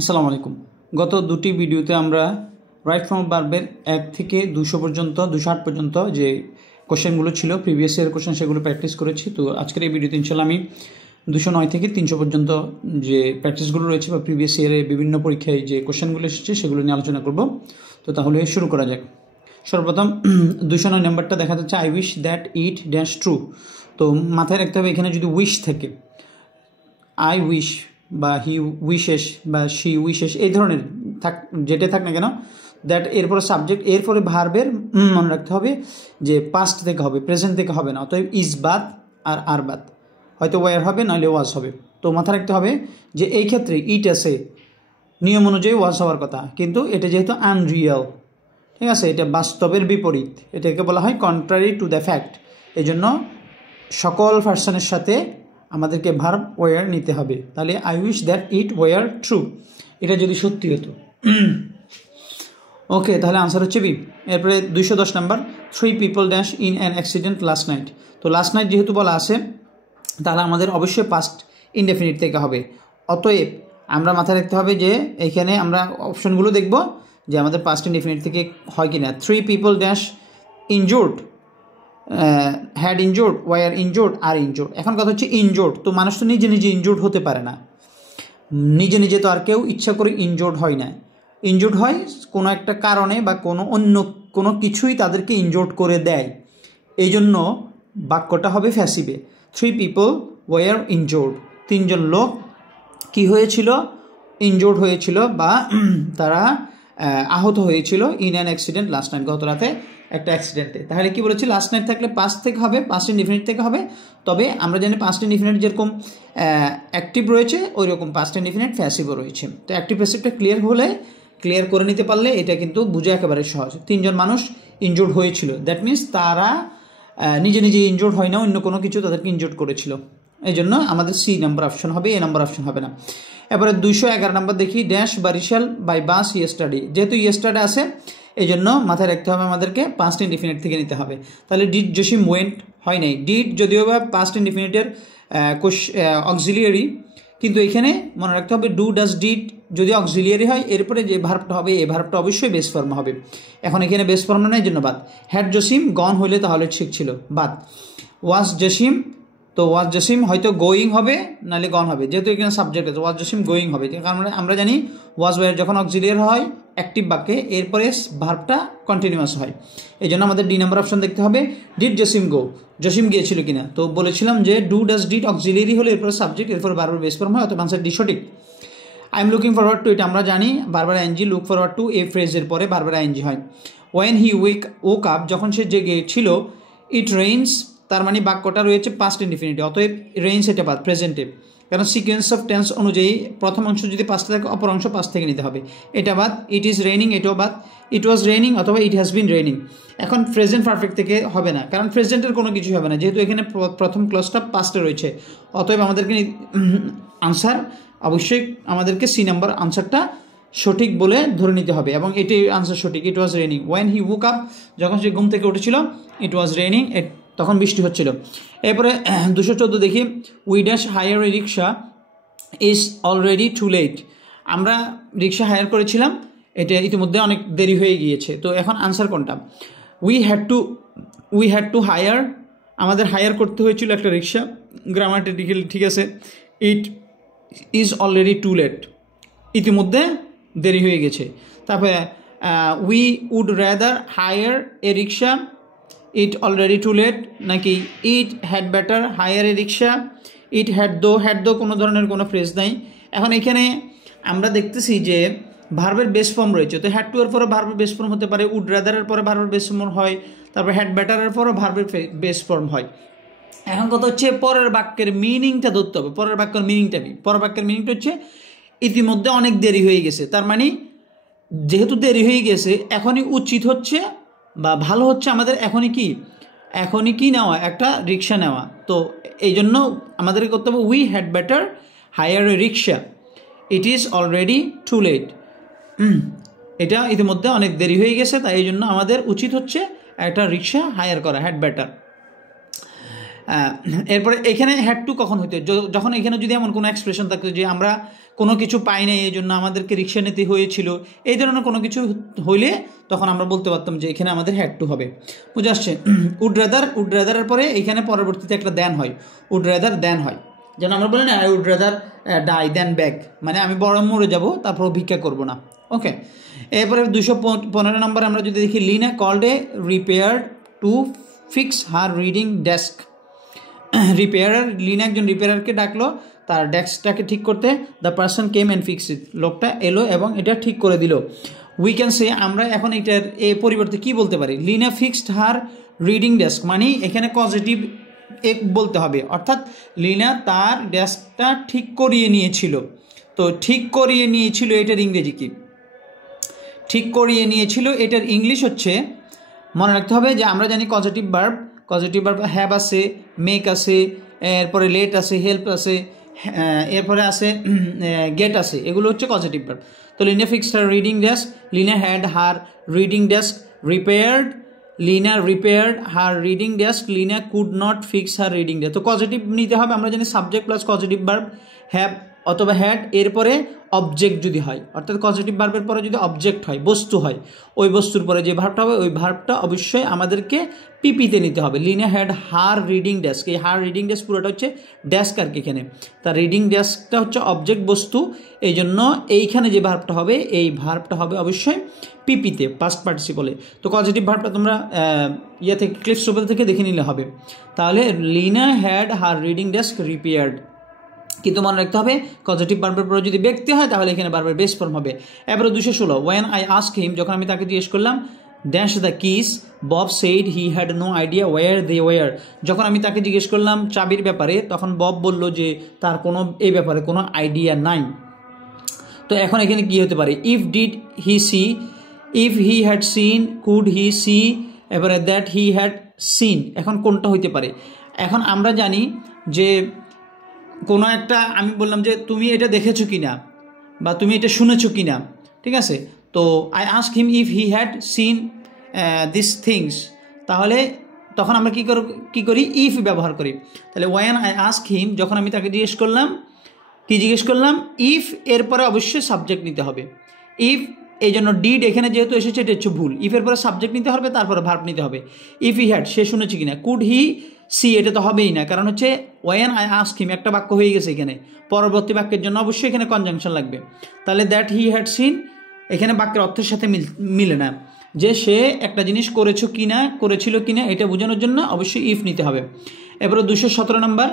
আসসালামু আলাইকুম। গত দুটি ভিডিওতে আমরা রাইট ফর্ম ভার্বের 1 থেকে 200 পর্যন্ত 208 পর্যন্ত যে কোশ্চেনগুলো ছিল প্রিভিয়াস ইয়ার কোশ্চেন সেগুলো প্র্যাকটিস করেছি। তো আজকের এই ভিডিওতে ইনশাআল্লাহ আমি 209 থেকে 300 পর্যন্ত যে প্র্যাকটিসগুলো রয়েছে বা প্রিভিয়াস ইয়ারে বিভিন্ন পরীক্ষায় যে কোশ্চেনগুলো এসেছে সেগুলো নিয়ে আলোচনা করব। তো তাহলে শুরু করা যাক। সর্বপ্রথম 209 নাম্বারটা দেখা যাচ্ছে I wish that it dash true. তো মাথায় রাখতে হবে এখানে যদি উইশ থাকে, আই উইশ বা হি উইশেস বা শি উইশেস এই ধরনের থাক, যেটা থাক না কেন, দ্যাট এরপরে সাবজেক্ট, এরপরে ভার্বের মনে রাখতে হবে যে পাস্ট থেকে হবে, প্রেজেন্ট থেকে হবে না। অতএব ইজ বাদ আর বাদ, হয়তো ওয়ার হবে নইলে ওয়াজ হবে। তো মাথা রাখতে হবে যে এই ক্ষেত্রে ইট আছে নিয়ম অনুযায়ী ওয়াজ হওয়ার কথা, কিন্তু এটা যেহেতু আনরিয়াল, ঠিক আছে, এটা বাস্তবের বিপরীত, এটাকে বলা হয় কন্ট্রারি টু দ্য ফ্যাক্ট। এই জন্য সকল পার্সনের সাথে আমাদেরকে ভার্ব ওয়ার নিতে হবে। তাহলে I wish that it were true, এটা যদি সত্যি হতো। ওকে, তাহলে আনসার হচ্ছে বি। এরপরে 210 number, 3 people dash in an accident last night. তো লাস্ট নাইট যেহেতু বলা আছে তাহলে আমাদের অবশ্যই পাস্ট ইনডেফিনিট থেকে হবে। অতএব আমরা মাথায় রাখতে হবে যে এখানে আমরা অপশনগুলো দেখব যে আমাদের পাস্ট ইনডেফিনিট থেকে হয় কিনা। 3 people dash injured, had injured, were injured, are injured. এখন কথা হচ্ছে ইনজুর্ড, তো মানুষ তো নিজে নিজে ইনজুর্ড হতে পারে না, নিজে নিজে তো আর কেউ ইচ্ছা করে ইনজুর্ড হয় না। ইনজুর্ড হয় কোনো একটা কারণে বা কোনো অন্য কোনো কিছুই তাদেরকে ইনজুর্ড করে দেয়, এই জন্য বাক্যটা হবে ফ্যাসিভে। 3 পিপল ওয়ার ইনজুর্ড, 3জন লোক কি হয়েছিল, ইনজুর্ড হয়েছিল বা তারা আহত হয়েছিল in an accident last night, গত রাতে একটা অ্যাক্সিডেন্টে। তাহলে কি বলেছি, লাস্ট নাইট থাকলে পাস্ট থেকে হবে, পাস্ট ইনডিফিনিট থেকে হবে। তবে আমরা জানি পাস্ট ইনডিফিনিট যেরকম অ্যাক্টিভ রয়েছে ওই রকম পাস্ট ইনডিফিনিট প্যাসিভও রয়েছে। তো অ্যাক্টিভ প্যাসিভটা ক্লিয়ার করে নিতে পারলে এটা কিন্তু বোঝা একেবারে সহজ। 3জন মানুষ ইনজুর্ড হয়েছিল, দ্যাট মিনস তারা নিজে নিজে ইনজুর্ড হয় না, অন্য কোনো কিছু তাদেরকে ইনজুর্ড করেছিল। এই জন্য আমাদের সি নাম্বার অপশন হবে, এ নাম্বার অপশন হবে না। এবারে 211 নাম্বার দেখি, dash Barishal by bus yesterday. যেহেতু ইয়েস্টারডে আছে এই জন্য মাথায় রাখতে হবে আমাদেরকে পাস্ট ইনডিফিনিট থেকে নিতে হবে। তাহলে ডিড জসিম ওয়েন্ট হয় নাই, ডিড যদিও বা পাস্ট ইনডিফিনিটের অক্সিলিয়ারি, কিন্তু এখানে মনে রাখতে হবে ডু ডাজ ডিড যদি অক্সিলিয়ারি হয় এরপরে যে ভার্বটা হবে এই ভার্বটা অবশ্যই বেস ফর্ম হবে। এখন এখানে বেস ফর্ম নেই, জন্য বাদ। হ্যাড জসিম গন হইলে তাহলে ঠিক ছিল, বাদ। ওয়াজ জসিম, তো ওয়াজ জসিম হয়তো গোয়িং হবে নাহলে গন হবে, যেহেতু এখানে সাবজেক্ট আছে ওয়াজ জসিম গোয়িং হবে, কারণ আমরা জানি ওয়াজ ওয়ার যখন অক্সিলিয়ারি হয় অ্যাক্টিভ বাক্যে এরপরে ভার্বটা কন্টিনিউয়াস হয়। এই জন্য আমাদের ডি নাম্বার অপশন দেখতে হবে, ডিড জসিম গো, জসিম গিয়েছিল কিনা। তো বলেছিলাম যে ডু ডাজ ডিড অক্সিলিয়ারি হলে এরপরে সাবজেক্ট, এরপর ভার্বের বেস ফর্ম হয়, অথবা আনসার ডি সঠিক। I am looking forward two, এটা আমরা জানি ভার্বের আইএনজি, লুক ফরওয়ার্ড টু এই ফ্রেজের পরে ভার্বের আইএনজি হয়। ওয়েন হি ওক আপ, যখন সে জেগে ছিল। ইট রেইনস, তার মানে বাক্যটা রয়েছে পাস্ট ইনডিফিনিটে, অতএব রেইনস এটা বাদ প্রেজেন্টে, কারণ সিকোয়েন্স অফ টেন্স অনুযায়ী প্রথম অংশ যদি পাস্টে থাকে অপর অংশ পাস্ট থেকে নিতে হবে, এটা বাদ। ইট ইজ রেইনিং, এটাও বাদ। ইট ওয়াজ রেইনিং অথবা ইট হ্যাজ বিন রেইনিং। এখন প্রেজেন্ট পারফেক্ট থেকে হবে না, কারণ প্রেজেন্টের কোনো কিছু হবে না, যেহেতু এখানে প্রথম ক্লজটা পাস্টে রয়েছে। অতএব আমাদেরকে আনসার অবশ্যই আমাদেরকে সি নাম্বার আনসারটা সঠিক বলে ধরে নিতে হবে, এবং এটাই আনসার সঠিক। It was raining. When he woke up, যখন সে ঘুম থেকে উঠেছিল, ইট ওয়াজ রেইনিং, তখন বৃষ্টি হচ্ছিল। এরপরে 214 দেখি, we dash hire a rickshaw is already too late. আমরা রিক্সা হায়ার করেছিলাম, এটা ইতিমধ্যে অনেক দেরি হয়ে গিয়েছে। তো এখন আনসার কোনটা, উই হ্যাড টু হায়ার, আমাদের হায়ার করতে হয়েছিল একটা রিক্সা, গ্রামাটিক্যাল ঠিক আছে। It is already too late, ইতিমধ্যে দেরি হয়ে গেছে। তারপরে we would rather hire a rickshaw, it already too late, নাকি it had better hire a rickshaw, it had though কোনো ধরনের কোনো ফ্রেজ নাই। এখন এখানে আমরা দেখতেছি যে ভার্বের বেস ফর্ম রয়েছে, তো হ্যাড টু এর পরে ভার্বের বেস ফর্ম হতে পারে, উড রেদারের পরে ভার্বের বেস ফর্ম হয়, তারপর হ্যাড বেটারের পরে ভার্বের বেস ফর্ম হয়। এখন কথা হচ্ছে পরের বাক্যের মিনিংটা ধরতে হবে। পরের বাক্যের মিনিংটা কি, পরের বাক্যের মিনিংটা হচ্ছে ইতিমধ্যে অনেক দেরি হয়ে গেছে, তার মানে যেহেতু দেরি হয়ে গেছে এখনই উচিত হচ্ছে বা ভালো হচ্ছে আমাদের এখনই কি নেওয়া, একটা রিক্সা নেওয়া। তো এই জন্য আমাদেরকে করতে হবে we had better hire a rickshaw, it is already too late, এটা ইতিমধ্যে অনেক দেরি হয়ে গেছে, তাই এই জন্য আমাদের উচিত হচ্ছে একটা রিক্সা হায়ার করা, হ্যাড বেটার। এরপরে এখানে হ্যাড টু কখন হইতো, যখন এখানে যদি এমন কোনো এক্সপ্রেশন থাকতো যে আমরা কোনো কিছু পাই নাই এই জন্য আমাদেরকে রিক্সা নিতে হয়েছিল, এই ধরনের কোনো কিছু হইলে তখন আমরা বলতে পারতাম যে এখানে আমাদের হ্যাড টু হবে। বুঝে আসছে? উড রাদারের পরে এখানে পরবর্তীতে একটা দেন হয়, উড রাদার দেন হয়। যেন আমরা বলি না I would rather die than beg, মানে আমি বড় মরে যাব তারপর ভিক্ষা করব না। ওকে, এরপরে 215 নম্বর আমরা যদি দেখি, Lina called a repair to fix her reading desk. Repairer, Lina একজন রিপেয়ারারকে ডাকলো তার ডেস্কটাকে ঠিক করতে। The person came and fix it, লোকটা এলো এবং এটা ঠিক করে দিল। উই ক্যান সে, আমরা এখন এটার এই পরিবর্তে কি বলতে পারি, লিনা ফিক্সড হার রিডিং ডেস্ক, মানে এখানে পজিটিভ এক বলতে হবে, অর্থাৎ লিনা তার ডেস্কটা ঠিক করিয়ে নিয়েছিল। তো ঠিক করিয়ে নিয়েছিল এটার ইংরেজি কি? ঠিক করিয়ে নিয়েছিল এটার ইংলিশ হচ্ছে, মনে রাখতে হবে যে আমরা জানি পজিটিভ ভার্ব হ্যাভ আছে, মেক আছে, এরপরে লেট আছে, হেল্প আছে, এরপরে আছে গেট আছে, এগুলো হচ্ছে পজিটিভ ভার্ব। তো Lina fixed her reading desk, Lina had her reading desk repaired, Lina repaired her reading desk, Lina could not fix her reading desk. তো পজিটিভ নিতে হবে, আমরা জানি subject plus positive verb have অথবা হ্যাড, এরপরে অবজেক্ট যদি হয়, অর্থাৎ পজিটিভ ভার্বের পরে যদি অবজেক্ট হয়, বস্তু হয়, ওই বস্তুর পরে যে ভার্বটা হবে ওই ভার্বটা অবশ্যই আমাদেরকে পিপিতে নিতে হবে। Lina had her reading desk, এই হার রিডিং ডেস্ক পুরোটা হচ্ছে ডেস্ক আর কি, এখানে তার রিডিং ডেস্কটা হচ্ছে অবজেক্ট বস্তু, এই জন্য এইখানে যে ভার্বটা হবে এই ভার্বটা হবে অবশ্যই পিপিতে, পাস্ট পার্টিসিপলে। তো পজিটিভ ভার্বটা তোমরা ইয়ে থেকে ক্লিপস টেবিল থেকে দেখে নিলে হবে। তাহলে Lina had her reading desk repaired, কিন্তু মনে রাখতে হবে পজিটিভ ভার্বের পরে যদি ব্যক্তি হয় তাহলে এখানে ভার্বের বেস ফর্ম হবে। এবারে 216, ওয়েন আই আস্ক হিম, যখন আমি তাকে জিজ্ঞেস করলাম, dash the keys, Bob said he had no idea where they were, যখন আমি তাকে জিজ্ঞেস করলাম চাবির ব্যাপারে তখন বব বলল যে তার কোনো এই ব্যাপারে কোনো আইডিয়া নাই। তো এখন এখানে কি হতে পারে, if did he she, if he had seen, could he she, এবারে দ্যাট হি হ্যাড সিন, এখন কোনটা হইতে পারে? এখন আমরা জানি যে কোনো একটা, আমি বললাম যে তুমি এটা দেখেছো কি না বা তুমি এটা শুনেছো কি না, ঠিক আছে? তো I ask him if he had seen this things, তাহলে তখন আমরা কী করি ইফ ব্যবহার করি। তাহলে ওয়েন আই আস্ক হিম, যখন আমি তাকে জিজ্ঞেস করলাম, কি জিজ্ঞেস করলাম, ইফ এরপরে অবশ্যই সাবজেক্ট নিতে হবে। ইফ, এই জন্য ডিড এখানে যেহেতু এসেছে এটা হচ্ছে ভুল, ইফের পরে সাবজেক্ট নিতে হবে, তারপরে ভার্ব নিতে হবে। ইফ হি হ্যাড, সে শুনেছে কিনা, কুড হি সি, এটা তো হবেই না, কারণ হচ্ছে ওয়েন আই আস্ক হিম একটা বাক্য হয়ে গেছে, এখানে পরবর্তী বাক্যের জন্য অবশ্যই এখানে কনজাংশন লাগবে। তাহলে দ্যাট হি হ্যাড সিন এখানে বাক্যের অর্থের সাথে মিলে না, যে সে একটা জিনিস করেছিল কিনা এটা বোঝানোর জন্য অবশ্যই ইফ নিতে হবে। এরপরে 217 নম্বর,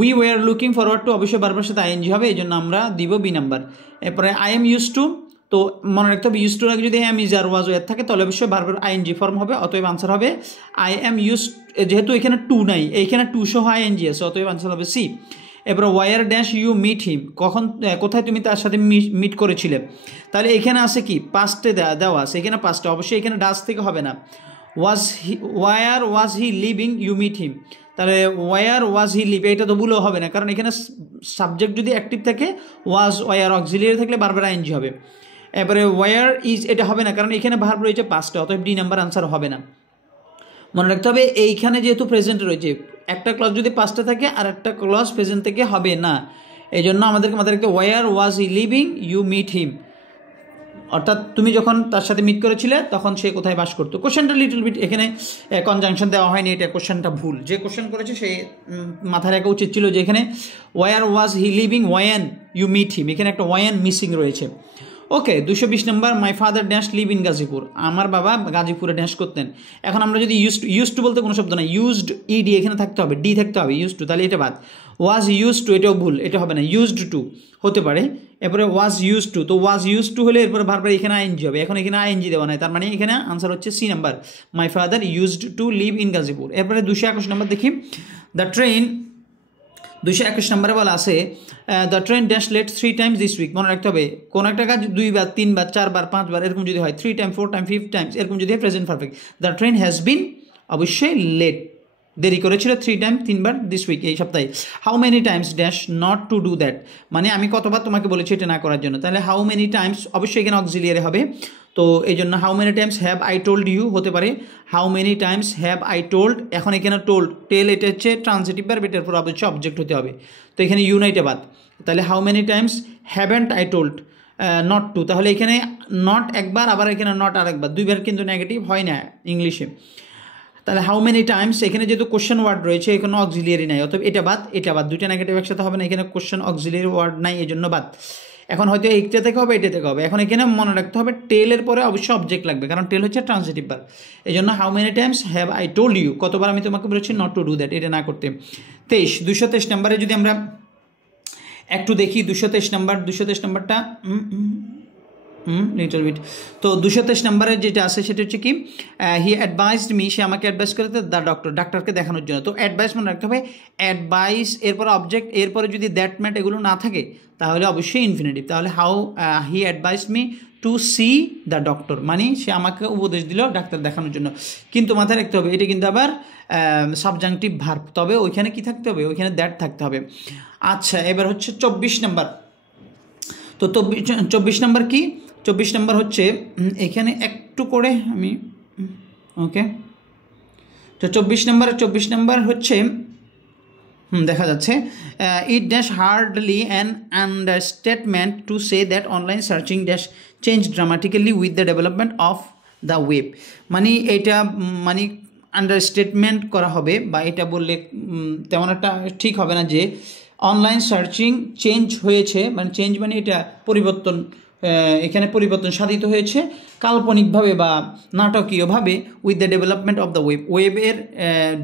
we were looking forward to, অবশ্যই বারবার সাথে আইএনজি হবে, এই জন্য আমরা দিব বি নাম্বার। এরপরে আই এম ইউজ টু, তো মনে রাখতে হবে ইউজ টুর আগে যদি am is are was were থাকে তাহলে অবশ্যই বারবার আইএনজি ফর্ম হবে, অতএব আনসার হবে আই এম ইউজ, যেহেতু এখানে টু নাই, এইখানে টু সহ আইএনজি আছে, অতএব আনসার হবে সি। এরপরে where dash you meet him, কোথায় তুমি তার সাথে মিট করেছিলে, তাহলে এখানে আছে কি পাস্টে দেওয়া আছে, এখানে পাস্টে, অবশ্যই এখানে ডাস থেকে হবে না। Where was he living you meet him, তাহলে ওয়ার ওয়াজ হি লিভ, এটা তো ভুলও হবে না, কারণ এখানে সাবজেক্ট যদি অ্যাক্টিভ থাকে, ওয়াজ ওয়ার অক্সিলিয়ারি থাকলে বারবার আইএনজি হবে। এবারে ওয়ার ইজ, এটা হবে না, কারণ এখানে ভার্ব রয়েছে পাস্টে, অতএব ডি নাম্বার আনসার হবে না। মনে রাখতে হবে এইখানে যেহেতু প্রেজেন্ট রয়েছে, একটা ক্লজ যদি পাস্টে থাকে আর একটা ক্লজ প্রেজেন্ট থেকে হবে না, এই জন্য আমাদেরকে where was he living you meet him, অর্থাৎ তুমি যখন তার সাথে মিট করেছিলে তখন সে কোথায় বাস করতো। কোশ্চেনটা লিটল বিট এখানে কনজাংশন দেওয়া হয়নি, এটা কোশ্চেনটা ভুল, যে কোশ্চেন করেছে সে মাথায় রাখা উচিত ছিল যে এখানে were was he living when you meet him, এখানে একটা ওয়ান মিসিং রয়েছে। ওকে, 220 নম্বর, my father dash live in Gazipur, আমার বাবা গাজীপুরে ড্যাশ করতেন। এখন আমরা যদি ইউজ টু বলতে কোনো শব্দ না, ইউজড ইডি এখানে থাকতে হবে, ডি থাকতে হবে, ইউজ টু, তাহলে এটা বাদ। ওয়াজ ইউজ টু, এটাও ভুল, এটা হবে না, ইউজড টু হতে পারে। এরপরে ওয়াজ ইউজ টু, তো ওয়াজ ইউজ টু হলে এরপরে বারবার এখানে আইএনজি হবে, এখন এখানে আইএনজি দেওয়া নাই, তার মানে এখানে আনসার হচ্ছে C number, my father used to live in Gazipur. এরপরে 221 নম্বর দেখি, দ্য ট্রেন, 221 নম্বরে বলা আছে the train dash late 3 times this week, মনে রাখতে হবে কোনো একটা কাজ 2 বার 3 বার 4 বার 5 বার এরকম যদি হয়, 3 টাইম 4 টাইম 5 টাইমস এরকম যদি হয় present perfect. The train has been, অবশ্যই লেট, দেরি করেছিল 3 টাইম 3 বার দিস উইক, এই সপ্তাহে। How many Times dash not to do that, মানে আমি কতবার তোমাকে বলেছি এটা না করার জন্য, তাহলে হাউ মেনি টাইমস অবশ্যই এখানে অক্সিলিয়ারি হবে। তো এই জন্য how many times have I told you হতে পারে how many times have I told. এখন এখানে টোল্ড টেল এটা হচ্ছে ট্রান্সিটিভ ভার্ব, এটার পর অবশ্যই অবজেক্ট হতে হবে। তো এখানে ইউনাইটে বাদ, তাহলে how many times haven't I told not to, তাহলে এখানে নট একবার, আবার এখানে নট আরেকবার, দুইবার কিন্তু নেগেটিভ হয় না ইংলিশে। তাহলে হাউ মেনি টাইমস এখানে যেহেতু কোশ্চেন ওয়ার্ড রয়েছে, এখানে অক্সিলিয়ারি নাই, অতএব এটা বাদ, দুইটা নেগেটিভ একসাথে হবে না, এখানে কোশ্চেন অক্সিলিয়ারি ওয়ার্ড নাই, এই জন্য বাদ। এখন হয়তো এইটা থেকে হবে, এটা থেকে হবে। এখন এখানে মনে রাখতে হবে টেলের পরে অবশ্যই অবজেক্ট লাগবে, কারণ টেল হচ্ছে ট্রান্সিটিভ ভার্ব। এই জন্য how many times have I told you, কতবার আমি তোমাকে বলেছি নট টু ডু দ্যাট, এটা না করতে। 223 নম্বরে যদি আমরা একটু দেখি, 223 নাম্বারটা লিটল বিট। তো 223 নম্বরে যেটা আছে সেটা হচ্ছে কি, হি অ্যাডভাইসড মি, সে আমাকে অ্যাডভাইস করেছে দ্য ডক্টর, ডাক্তারকে দেখানোর জন্য। তো অ্যাডভাইস মনে রাখতে হবে, অ্যাডভাইস এরপরে অবজেক্ট, এরপরে যদি দ্যাট ম্যাট এগুলো না থাকে তাহলে অবশ্যই ইনফিনিটিভ। তাহলে how he advised me two C the doctor, মানে সে আমাকে উপদেশ দিল ডাক্তার দেখানোর জন্য। কিন্তু মাথায় রাখতে হবে এটা কিন্তু আবার সাবজাংটিভ ভার্ব, তবে ওইখানে কি থাকতে হবে, ওইখানে দ্যাট থাকতে হবে। আচ্ছা, এবার হচ্ছে 24 নম্বর। তো 24 নম্বর কি, 24 নম্বর হচ্ছে এখানে একটু করে আমি ওকে। তো 24 নম্বর হচ্ছে দেখা যাচ্ছে it dash hardly an understatement to say that online searching dash change dramatically with the development of the web. মানে এটা মানে আন্ডারস্টেটমেন্ট করা হবে, বা এটা বললে তেমন একটা ঠিক হবে না যে অনলাইন সার্চিং চেঞ্জ হয়েছে, মানে চেঞ্জ মানে এটা পরিবর্তন, এখানে পরিবর্তন সাধিত হয়েছে কাল্পনিকভাবে বা নাটকীয়ভাবে with the development of the web, ওয়েবের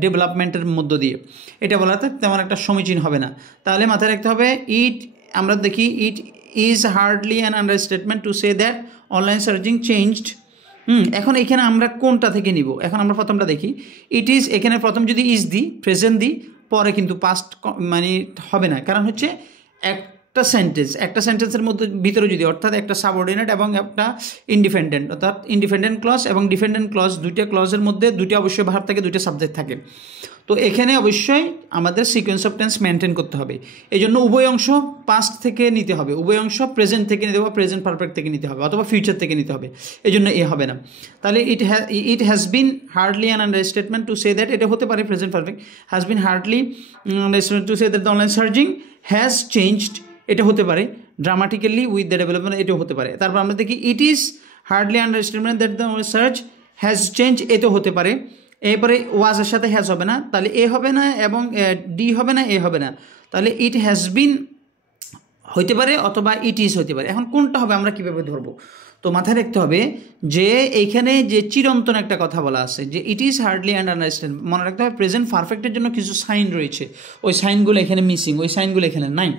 ডেভেলপমেন্টের মধ্য দিয়ে, এটা বলাতে তেমন একটা সমীচীন হবে না। তাহলে মাথায় রাখতে হবে আমরা দেখি it is hardly an understatement to say that online searching changed. এখন এখানে আমরা কোনটা থেকে নিব, এখন আমরা প্রথমটা দেখি। ইট ইজ, এখানে প্রথম যদি ইজ দিই, প্রেজেন্ট দিই, পরে কিন্তু পাস্ট মানে হবে না, কারণ হচ্ছে একটা সেন্টেন্সের মধ্যে ভিতরে যদি, অর্থাৎ একটা সাবঅর্ডিনেট এবং একটা ইন্ডিপেন্ডেন্ট, অর্থাৎ ইন্ডিপেন্ডেন্ট ক্লজ এবং ডিপেন্ডেন্ট ক্লজ, দুইটা ক্লজের মধ্যে দুইটা অবশ্যই ভার্ব থাকে, দুইটা সাবজেক্ট থাকে। তো এখানে অবশ্যই আমাদের সিকোয়েন্স অফ টেন্স মেনটেন করতে হবে। এই জন্য উভয় অংশ পাস্ট থেকে নিতে হবে, উভয় অংশ প্রেজেন্ট থেকে নিতে হবে, প্রেজেন্ট পারফেক্ট থেকে নিতে হবে, অথবা ফিউচার থেকে নিতে হবে, এই জন্য এ হবে না। তাহলে it has been hardly an understatement to say that, এটা হতে পারে present perfect, has been hardly understatement to say that the online searching has changed, এটা হতে পারে ড্রামাটিক্যালি উইথ দ্য ডেভেলপমেন্ট, এটাও হতে পারে। তারপর আমরা দেখি it is hardly understatement that the search has change, এটাও হতে পারে। এরপরে ওয়াজের সাথে হ্যাজ হবে না, তাহলে এ হবে না, এবং ডি হবে না, এ হবে না, তাহলে ইট হ্যাজ বিন হইতে পারে, অথবা ইট ইজ হইতে পারে। এখন কোনটা হবে আমরা কীভাবে ধরবো? তো মাথায় রাখতে হবে যে এইখানে যে চিরন্তন একটা কথা বলা আছে যে ইট ইজ হার্ডলি অ্যান্ড আন্ডারস্ট্যান্ড, মনে রাখতে হবে প্রেজেন্ট পারফেক্টের জন্য কিছু সাইন রয়েছে, ওই সাইনগুলো এখানে মিসিং, ওই সাইনগুলো এখানে নাই।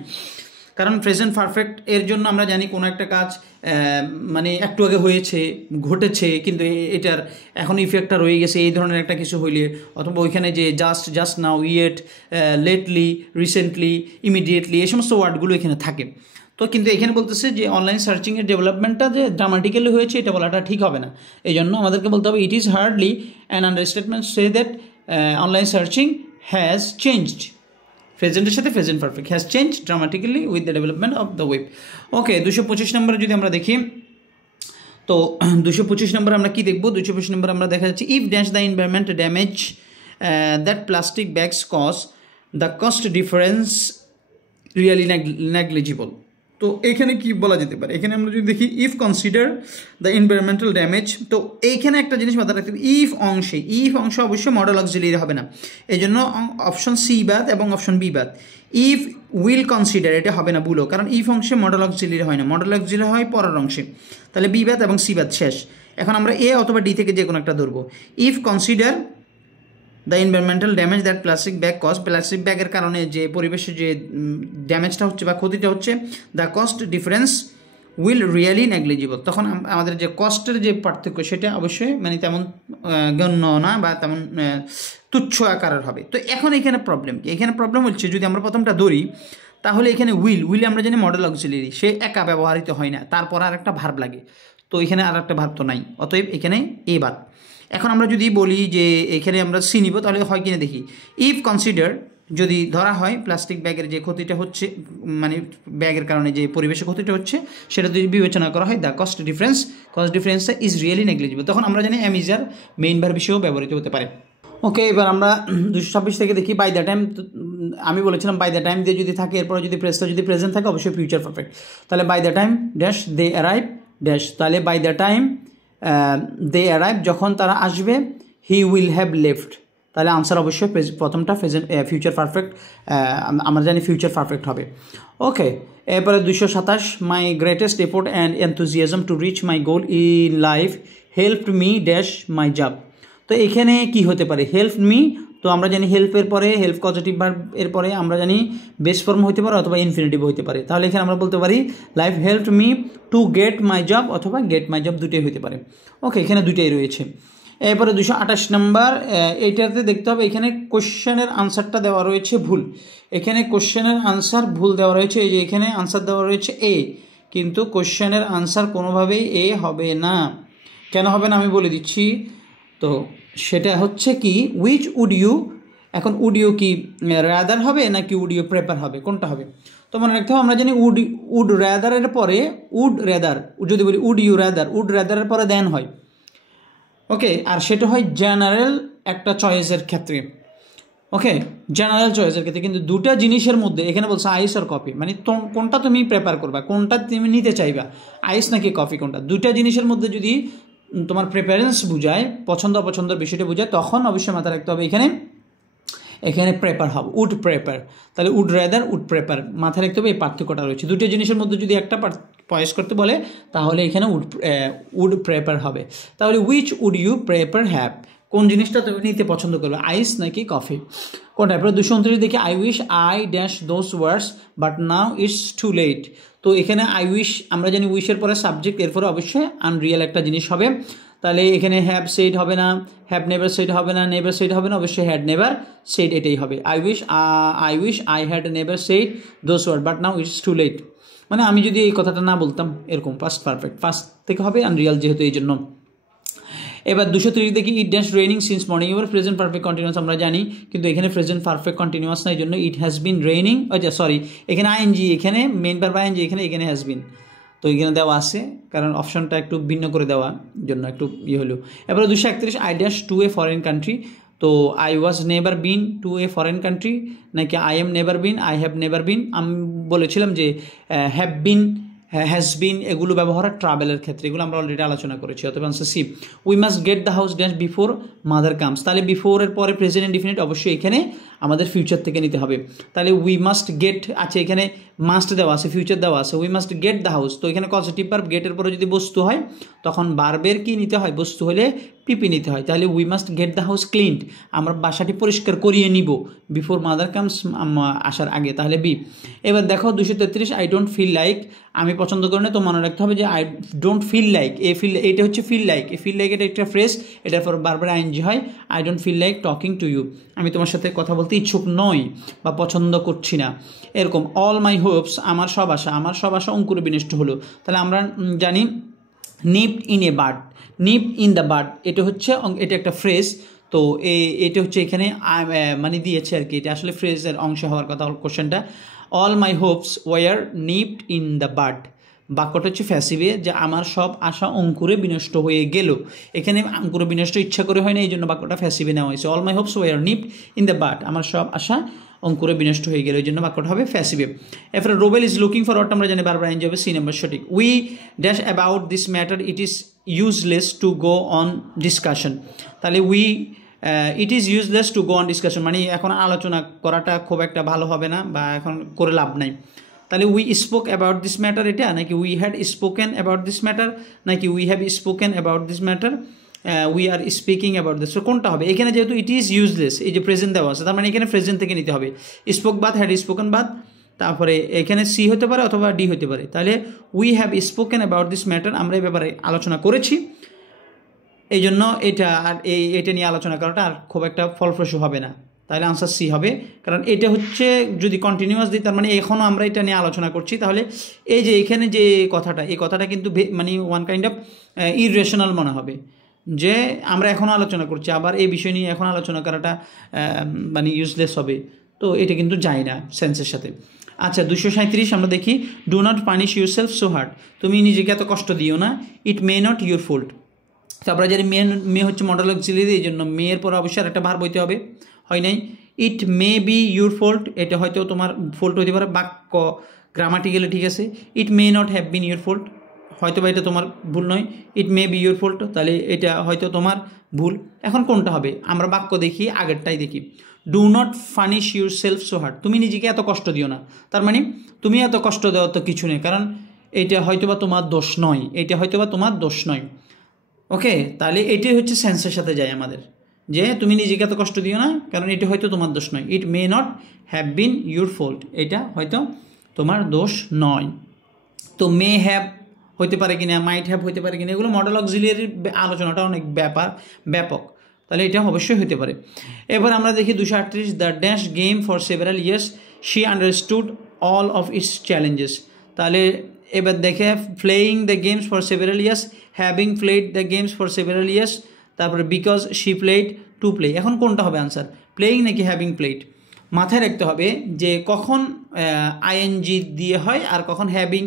কারণ প্রেজেন্ট পারফেক্ট এর জন্য আমরা জানি কোনো একটা কাজ মানে একটু আগে হয়েছে, ঘটেছে, কিন্তু এটার এখন ইফেক্টটা রয়ে গেছে, এই ধরনের একটা কিছু হইলে, অথবা ওইখানে যে just now, yet, lately, recently, immediately, এই সমস্ত ওয়ার্ডগুলো এখানে থাকে। তো কিন্তু এখানে বলতেছে যে অনলাইন সার্চিংয়ের ডেভেলপমেন্টটা যে ড্রামাটিক্যালি হয়েছে, এটা বলাটা ঠিক হবে না। এই জন্য আমাদেরকে বলতে হবে it is hardly an understatement say that online searching has changed, প্রেজেন্টের সাথে present perfect, has change dramatically with the development of the web. Okay, 225 নম্বরে যদি আমরা দেখি, তো 225 নম্বর আমরা কি দেখব? 225 নম্বর আমরা দেখা যাচ্ছে if dash the environment damage that plastic bags cause the cost difference really negligible. তো এখানে কি বলা যেতে পারে? এখানে আমরা যদি দেখি if consider the environmental damage, তো এইখানে একটা জিনিস মাথায় রাখতে হবে, ইফ অংশে অবশ্যই মডেল অক্সিলিয়ারি হবে না, এই জন্য অপশন সি বাদ এবং অপশন বি বাদ। ইফ উইল কনসিডার, এটা হবে না, ভুলো, কারণ ইফ অংশে মডেল অক্সিলিয়ারি হয় না, মডেল অক্সিলিয়ারি হয় পরের অংশে, তাহলে বি বাদ এবং সি বাদ, শেষ। এখন আমরা এ অথবা ডি থেকে যে কোনো একটা ধরবো। If consider the environmental damage that plastic bag cause, plastic ব্যাগের কারণে যে পরিবেশে যে ড্যামেজটা হচ্ছে বা ক্ষতিটা হচ্ছে, the cost difference will really negligible, তখন আমাদের যে কস্টের যে পার্থক্য সেটা অবশ্যই মানে তেমন গণ্য না বা তেমন তুচ্ছ আকারের হবে। তো এখন এখানে প্রবলেম কি? এখানে প্রবলেম হচ্ছে যদি আমরা প্রথমটা ধরি, তাহলে এখানে উইল আমরা জানি মডেল অক্সিলিয়ারি, সে একা ব্যবহৃত হয় না, তারপর আর একটা ভার্ব লাগে, তো এখানে আর একটা ভার্ব তো নাই, অতএব এখানে এ বাদ। এখন আমরা যদি বলি যে এখানে আমরা সি নিব, তাহলে হয় কিনা দেখি। ইফ কনসিডার যদি ধরা হয় প্লাস্টিক ব্যাগের যে ক্ষতিটা হচ্ছে, মানে ব্যাগের কারণে যে পরিবেশে ক্ষতিটা হচ্ছে, সেটা যদি বিবেচনা করা হয়, দ্য কস্ট ডিফারেন্সটা ইজ রিয়েলি নেগলিজিবল, তখন আমরা জানি am is are main verb হিসেবেও ব্যবহৃত হতে পারে। ওকে, এবার আমরা 226 থেকে দেখি বাই দ্য টাইম। আমি বলেছিলাম বাই দ্য টাইম দিয়ে যদি থাকে, এরপরে যদি প্রেসটা যদি প্রেজেন্ট থাকে অবশ্যই ফিউচার পারফেক্ট। তাহলে by the time dash they arrive dash, তাহলে by the time they arrive, যখন তারা আসবে, হি উইল হ্যাভ লেফট, তাহলে আনসার অবশ্যই প্রথমটা ফিউচার পারফেক্ট, আমরা জানি ফিউচার পারফেক্ট হবে। ওকে, এরপরে 227, my greatest effort and enthusiasm to reach my goal in life helped me dash my job. তো এখানে কি হতে পারে, হেল্প মি, তো আমরা জানি হেল্পের পরে, হেল্প পজিটিভ ভার্ব এর পরে আমরা জানি বেস ফর্ম হতে পারে অথবা ইনফিনিটিভ হতে পারে। তাহলে এখানে আমরা বলতে পারি life helped me to get my job অথবা গেট মাই জব, দুটোই হতে পারে। ওকে, এখানে দুটোই রয়েছে। এরপরে 228 নম্বর, এইটাতে দেখতে হবে এখানে কোশ্চেনের আনসারটা দেওয়া রয়েছে ভুল। এখানে কোশ্চেনের আনসার ভুল দেওয়া রয়েছে, এই যে এখানে আনসার দেওয়া রয়েছে এ, কিন্তু কোশ্চেনের আনসার কোনোভাবেই এ হবে না। কেন হবে না আমি বলে দিচ্ছি। তো সেটা হচ্ছে কি, উইচ উড ইউ, এখন উড ইউ কি রাদার হবে নাকি উড ইউ প্রেফার হবে, কোনটা হবে? তো মনে রাখতে হবে, আমরা জানি উড রাদারের পরে উড রাদার, যদি বলি উড ইউ রাদার, উড রাদারের পরে দেন হয়। ওকে, আর সেটা হয় জেনারেল একটা চয়েসের ক্ষেত্রে। ওকে, জেনারেল চয়েসের ক্ষেত্রে, কিন্তু দুটা জিনিসের মধ্যে এখানে বলছে আইস আর কফি, মানে কোনটা তুমি প্রেফার করবা, কোনটা তুমি নিতে চাইবা, আইস নাকি কফি, কোনটা? দুটা জিনিসের মধ্যে যদি তোমার প্রেফারেন্স বুঝায়, পছন্দ অপছন্দের বিষয়টা বুঝায়, তখন অবশ্যই মাথায় রাখতে হবে এখানে প্রেফার হবে, উড প্রেফার। তাহলে উড রাদার, উড প্রেফার, মাথায় রাখতে হবে এই পার্থক্যটা রয়েছে। দুটো জিনিসের মধ্যে যদি একটা চয়েস করতে বলে, তাহলে এখানে উড প্রেফার হবে। তাহলে which would you prefer have, কোন জিনিসটা তুমি নিতে পছন্দ করবে, আইস নাকি কফি, কোনটা? এরপরে 229 দেখি, I wish I dash those words but now it's too late. তো এখানে আই উইশ, আমরা জানি উইশের পরে সাবজেক্ট, এরপরে অবশ্যই আনরিয়েল একটা জিনিস হবে। তাহলে এখানে হ্যাভ সেড হবে না, হ্যাভ নেভার সেড হবে না, নেভার সেড হবে না, অবশ্যই হ্যাড নেভার সেড, এটাই হবে। I wish I had never said those word but now it's too late, মানে আমি যদি এই কথাটা না বলতাম, এরকম পাস্ট পারফেক্ট, পাস্ট থেকে হবে আনরিয়াল যেহেতু, এই জন্য। এবার 230 দেখি, it dash raining since morning. এবার প্রেজেন্ট পারফেক্ট কন্টিনিউয়াস আমরা জানি, কিন্তু এখানে প্রেজেন্ট পারফেক্ট কন্টিনিউয়াস না, এই জন্য ইট হ্যাজ বিন রেইনিং, আচ্ছা সরি, এখানে আইএনজি, এখানে মেইন ভার্ব আইএনজি, এখানে হ্যাজ বিন, তো এখানে দেওয়া আছে, কারণ অপশনটা একটু ভিন্ন করে দেওয়ার জন্য একটু হলো। এবারে 231, I dash to a foreign country. তো I was never been to a foreign country, নাকি I am never been, I have never been. আমি বলেছিলাম যে হ্যাভ বিন, হ্যাজ বিন, এগুলো ব্যবহার ট্রাভেলের ক্ষেত্রে, এগুলো আমরা অলরেডি আলোচনা করেছি। অথবা answer C, we must get the house dash before mother comes. তাহলে বিফোরের পরে প্রেজেন্ট ইনডিফিনিট, অবশ্যই এখানে আমাদের ফিউচার থেকে নিতে হবে। তাহলে উই মাস্ট গেট আছে, এখানে মাস্ট দেওয়া আছে, ফিউচার দেওয়া আছে, we must get the house, তো এখানে পজিটিভ ভার্ব, গেটের পরে যদি বস্তু হয় তখন ভার্বের কি নিতে হয়, বস্তু হলে পিপি নিতে হয়। তাহলে we must get the house cleaned, আমরা বাসাটি পরিষ্কার করিয়ে নিব বিফোর মাদার কামস, আসার আগে, তাহলে বি। এবার দেখো 233, আই ডোন্ট ফিল লাইক, আমি পছন্দ করি না, তো মনে রাখতে হবে যে আই ডোন্ট ফিল লাইক, এটা হচ্ছে ফিল লাইক, ফিল লাইক এটা একটা ফ্রেজ, এটার পর বারবার আইএনজি হয়। I don't feel like talking to you, আমি তোমার সাথে কথা বলতে ইচ্ছুক নই বা পছন্দ করছি না, এরকম। অল মাই হোপস, আমার সব আশা অঙ্কুরে বিনষ্ট হলো। তাহলে আমরা জানি নিপড in a bird, Nip in the bird, এটা একটা ফ্রেজ, তো এটা হচ্ছে এখানে মানে দিয়েছে আর কি, এটা আসলে ফ্রেজের অংশ হওয়ার কথা কোশ্চেনটা। All my hopes were nipped in the bird, বাক্যটা হচ্ছে ফ্যাসিভে, যে আমার সব আশা অঙ্কুরে বিনষ্ট হয়ে গেল। এখানে অঙ্কুরে বিনষ্ট ইচ্ছা করে হয় না, এই জন্য বাক্যটা ফ্যাসিভে নেওয়া হয়েছে। All my hopes were nipped in the bird, আমার সব আশা অঙ্কুরে বিনষ্ট হয়ে গেল, এই জন্য বাক্যটা হবে ফ্যাসিভে। এরপরে Robel is looking for what, আমরা জানি বারবার এনজি হবে, সি নাম্বার সঠিক। We dash about this matter, it is useless to go on discussion. তাহলে it is useless to go on discussion, মানে এখন আলোচনা করাটা খুব একটা ভালো হবে না বা এখন করে লাভ নাই। তাহলে we spoke about this matter এটা, নাকি we had spoken about this matter, নাকি we have spoken about this matter, we are speaking about this, কোনটা হবে? এখানে যেহেতু ইট ইজ ইউজলেস, এই যে প্রেজেন্ট দেওয়া আছে, তার মানে এখানে প্রেজেন্ট থেকে নিতে হবে। স্পোক বাদ, হ্যাড স্পোকেন বাদ, তারপরে এখানে সি হতে পারে অথবা ডি হতে পারে। তাহলে we have spoken about this matter, আমরা এই ব্যাপারে আলোচনা করেছি, এই জন্য এটা নিয়ে আলোচনা করাটা আর খুব একটা ফলপ্রসূ হবে না। তাহলে আনসার সি হবে, কারণ এটা হচ্ছে যদি কন্টিনিউয়াস দিই, তার মানে এখনও আমরা এটা নিয়ে আলোচনা করছি। তাহলে এই যে এখানে যে এই কথাটা কিন্তু মানে ওয়ান কাইন্ড অফ ইরেশনাল মনে হবে, যে আমরা এখনও আলোচনা করছি, আবার এই বিষয় নিয়ে এখন আলোচনা করাটা মানে ইউজলেস হবে। তো এটা কিন্তু যায় না সেন্সের সাথে। আচ্ছা 237 আমরা দেখি, do not punish your self so hard, তুমি নিজেকে এত কষ্ট দিও না, ইট মে নট ইউর ফল্ট। তারপরে জানি মে হচ্ছে মডেল অক্সিলারি, এই জন্য মেয়ের পরে অবশ্যই একটা ভার্ব হইতে হবে, হয় নাই। ইট মে বি ইউর ফল্ট, এটা হয়তো তোমার ফল্ট হইতে পারে, বাক্য গ্রামাটিক্যালি ঠিক আছে। It may not have been your fault, হয়তো বা এটা তোমার ভুল নয়, it may be your fault, তাহলে এটা হয়তো তোমার ভুল। এখন কোনটা হবে, আমরা বাক্য দেখি, আগেরটাই দেখি। Do not punish yourself so hard, তুমি নিজেকে এত কষ্ট দিও না, তার মানে তুমি এত কষ্ট দেওয়া তো কিছু নেই, কারণ এটা হয়তো বা তোমার দোষ নয়, এটা হয়তো বা তোমার দোষ নয়। ওকে, তাহলে এটাই হচ্ছে সেন্সের সাথে যায় আমাদের, যে তুমি নিজেকে এত কষ্ট দিও না কারণ এটা হয়তো তোমার দোষ নয়। It may not have been your fault, এটা হয়তো তোমার দোষ নয়। তো মে হ্যাভ হইতে পারে কিনা, মাইট হ্যাভ হইতে পারে কিনা, এগুলো মডেল অক্সিলিয়ারির আলোচনাটা অনেক ব্যাপক, তাহলে এটা অবশ্যই হতে পারে। এবার আমরা দেখি 238, the dash game for several years she understood all of its challenges. তাহলে এবার দেখে playing the games for several years, having played the games for several years, তারপরে because she played to play. এখন কোনটা হবে আনসার, প্লেয়িং নাকি having played? মাথায় রাখতে হবে যে কখন আইএনজি দিয়ে হয় আর কখন হ্যাভিং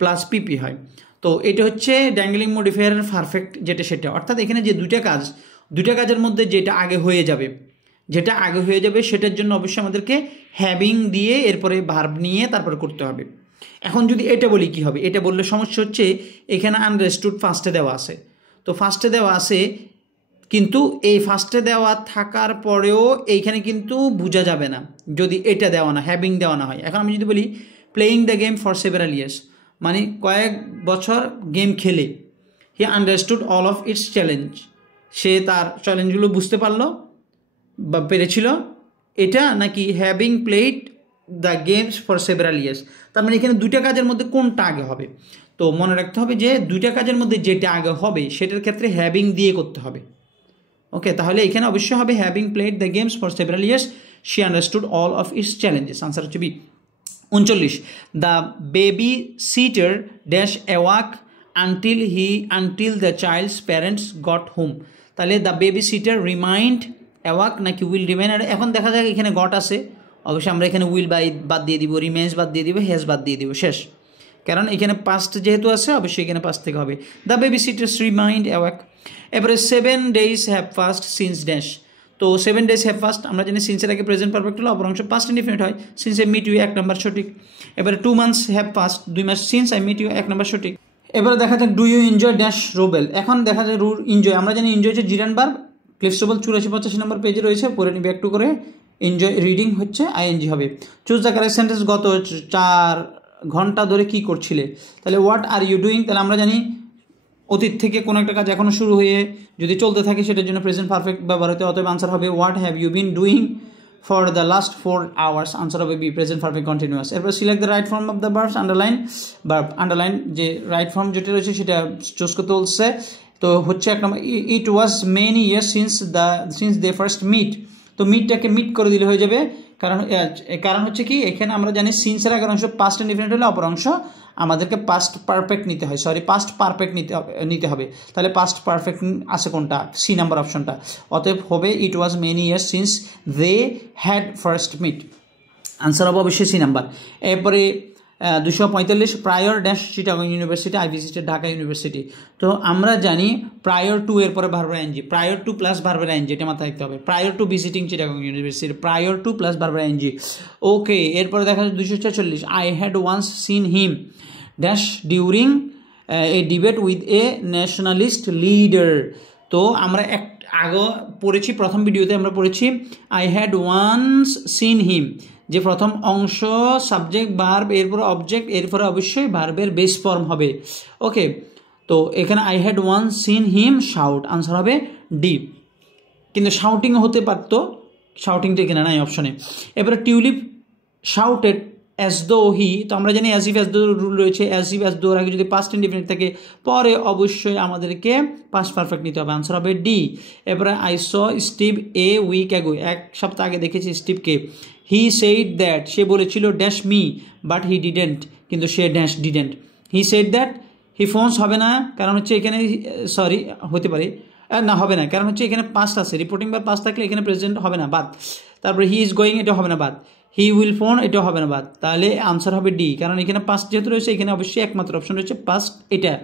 প্লাস পিপি হয়। তো এটা হচ্ছে ড্যাঙ্গলিং মডিফায়ারের পারফেক্ট যেটা সেটা, অর্থাৎ এখানে যে দুইটা কাজের মধ্যে যেটা আগে হয়ে যাবে সেটার জন্য অবশ্যই আমাদেরকে হ্যাভিং দিয়ে এরপরে ভার্ব নিয়ে তারপরে করতে হবে। এখন যদি এটা বলি কি হবে, এটা বললে সমস্যা হচ্ছে এখানে আন্ডারস্টুড ফার্স্টে দেওয়া আছে, তো ফার্স্টে দেওয়া আছে কিন্তু এই ফার্স্টে দেওয়া থাকার পরেও এইখানে কিন্তু বোঝা যাবে না যদি এটা দেওয়া না, হ্যাভিং দেওয়া না হয়। এখন আমি যদি বলি playing the game for several years, মানে কয়েক বছর গেম খেলে, he understood all of its challenge, সে তার চ্যালেঞ্জগুলো বুঝতে পারলো বা পেরেছিল, এটা নাকি having played the games for several years. তার মানে এখানে দুইটা কাজের মধ্যে কোনটা আগে হবে, তো মনে রাখতে হবে যে দুইটা কাজের মধ্যে যেটা আগে হবে সেটার ক্ষেত্রে হ্যাভিং দিয়ে করতে হবে। ওকে, তাহলে এখানে অবশ্যই হবে having played the games for several years she understood all of its challenges, answer হচ্ছে B. 39, the baby sitter dash awake until the child's parents got home. তাহলে the baby sitter remained awake নাকি will remain. এখন দেখা যাক এখানে goat আছে, অবশ্যই আমরা এখানে উইল বাদ দিয়ে দিব, রিমেন্স বাদ দিয়ে দিব, হ্যাজ বাদ দিয়ে দিব, শেষ। কারণ এখানে পাস্ট যেহেতু আছে অবশ্যই এখানে পাস্ট থেকে হবে। The baby seaters remind awake. এবারে 7 days have fast since dash. তো 7 days হ্যাভ ফাস্ট, আমরা জানি সিন্সের আগে প্রেজেন্ট পারফেক্ট হলো, অপর অংশ পাস্ট ইনডিফিনিট হয়, সিন্স আই মিট ইউ 1 নম্বর সঠিক। এবারে 2 months হ্যাভ ফাস্ট, 2 মাস, সিন্স আই মিট ইউ 1 নম্বর সঠিক। এবারে দেখা যাক ডু ইউ এনজয় ড্যাশ রোবেল। এখন দেখা যায় এনজয়, আমরা জানি এনজয় হচ্ছে জিরান ভার্ব, ক্লিপস রোবেল 84-85 নম্বর পেজে রয়েছে, পরে নিবে একটু করে। এনজয় রিডিং হচ্ছে আইএনজি হবে। চুজ দ্য কারেক্ট সেন্টেন্স, গত 4 ঘন্টা ধরে কি করছিলে, তাহলে হোয়াট আর ইউ ডুইং। তাহলে আমরা জানি অতীত থেকে কোনো একটা কাজ এখনও শুরু হয়ে যদি চলতে থাকে সেটার জন্য প্রেজেন্ট পারফেক্ট ব্যবহার হতে, অতএব আনসার হবে what have you been doing for the last 4 hours, answer হবে বি, প্রেজেন্ট পারফেক্ট কন্টিনিউয়াস। এরপর select the right form of the verbs, underline যে রাইট ফর্ম যেটা রয়েছে সেটা চুজ করতে বলছে। তো হচ্ছে এক নম্বর, it was many years since they first meet. তো মিটটাকে মিট করে দিলে হয়ে যাবে, কারণ হচ্ছে কি এখানে আমরা জানি সিন্সের আগের অংশ পাস্ট ইনডিফিনিট হলে অপর অংশ আমাদেরকে পাস্ট পারফেক্ট নিতে হয়, পাস্ট পারফেক্ট নিতে হবে। তাহলে পাস্ট পারফেক্ট আছে কোনটা, সি নাম্বার অপশনটা, অতএব হবে it was many years since they had first met, answer হবে অবশ্যই সি নাম্বার। এরপরে 245, prior dash Chittagong university I visited Dhaka university. তো আমরা জানি প্রায়র টু এর পরে ভার্বের আইএনজি, প্রায়র টু প্লাস ভার্বের আইএনজি, এটা মাথায় রাখতে হবে। Prior to visiting Chittagong university, prior to plus ভার্বের আইএনজি। ওকে, এরপরে দেখা যাচ্ছে 246, I had once seen him dash during a debate with a nationalist leader. তো আমরা আগে পড়েছি, প্রথম ভিডিওতে আমরা পড়েছি I had once seen him, যে প্রথম অংশ সাবজেক্ট ভার্ব, এরপরে অবজেক্ট, এরপরে অবশ্যই ভার্বের বেস ফর্ম হবে। ওকে, তো এখানে I had once seen him shout, answer হবে ডি। কিন্তু শাউটিংও হতে পারতো, শাউটিংটা এখানে নাই অপশনে। এবারে টিউলিপ শাউটেড অ্যাজ দো হি, তো আমরা জানি as if as though rule রয়েছে, অ্যাজ ইফ অ্যাজ দোর আগে যদি পাস্ট ইনডিফিনিট থাকে পরে অবশ্যই আমাদেরকে পাস্ট পারফেক্ট নিতে হবে, আনসার হবে ডি। এবারে I saw Steve a week ago, 1 সপ্তাহ আগে দেখেছি স্টিভকে। হি সেইড দ্যাট, সে বলেছিল dash me but he didn't, কিন্তু সে dash didn't. He said that he phones হবে না, কারণ হচ্ছে এখানে সরি হতে পারে না, হবে না, কারণ হচ্ছে এখানে পাস্ট আছে, রিপোর্টিং বা পাস্ট থাকলে এখানে প্রেজেন্ট হবে না, বাদ। তারপরে হি ইজ গোয়িং, এটা হবে না বাদ। হি উইল ফোন, এটাও হবে না বাদ। তাহলে আনসার হবে ডি, কারণ এখানে পাস্ট যেহেতু রয়েছে এখানে অবশ্যই একমাত্র অপশন রয়েছে পাস্ট, এটা।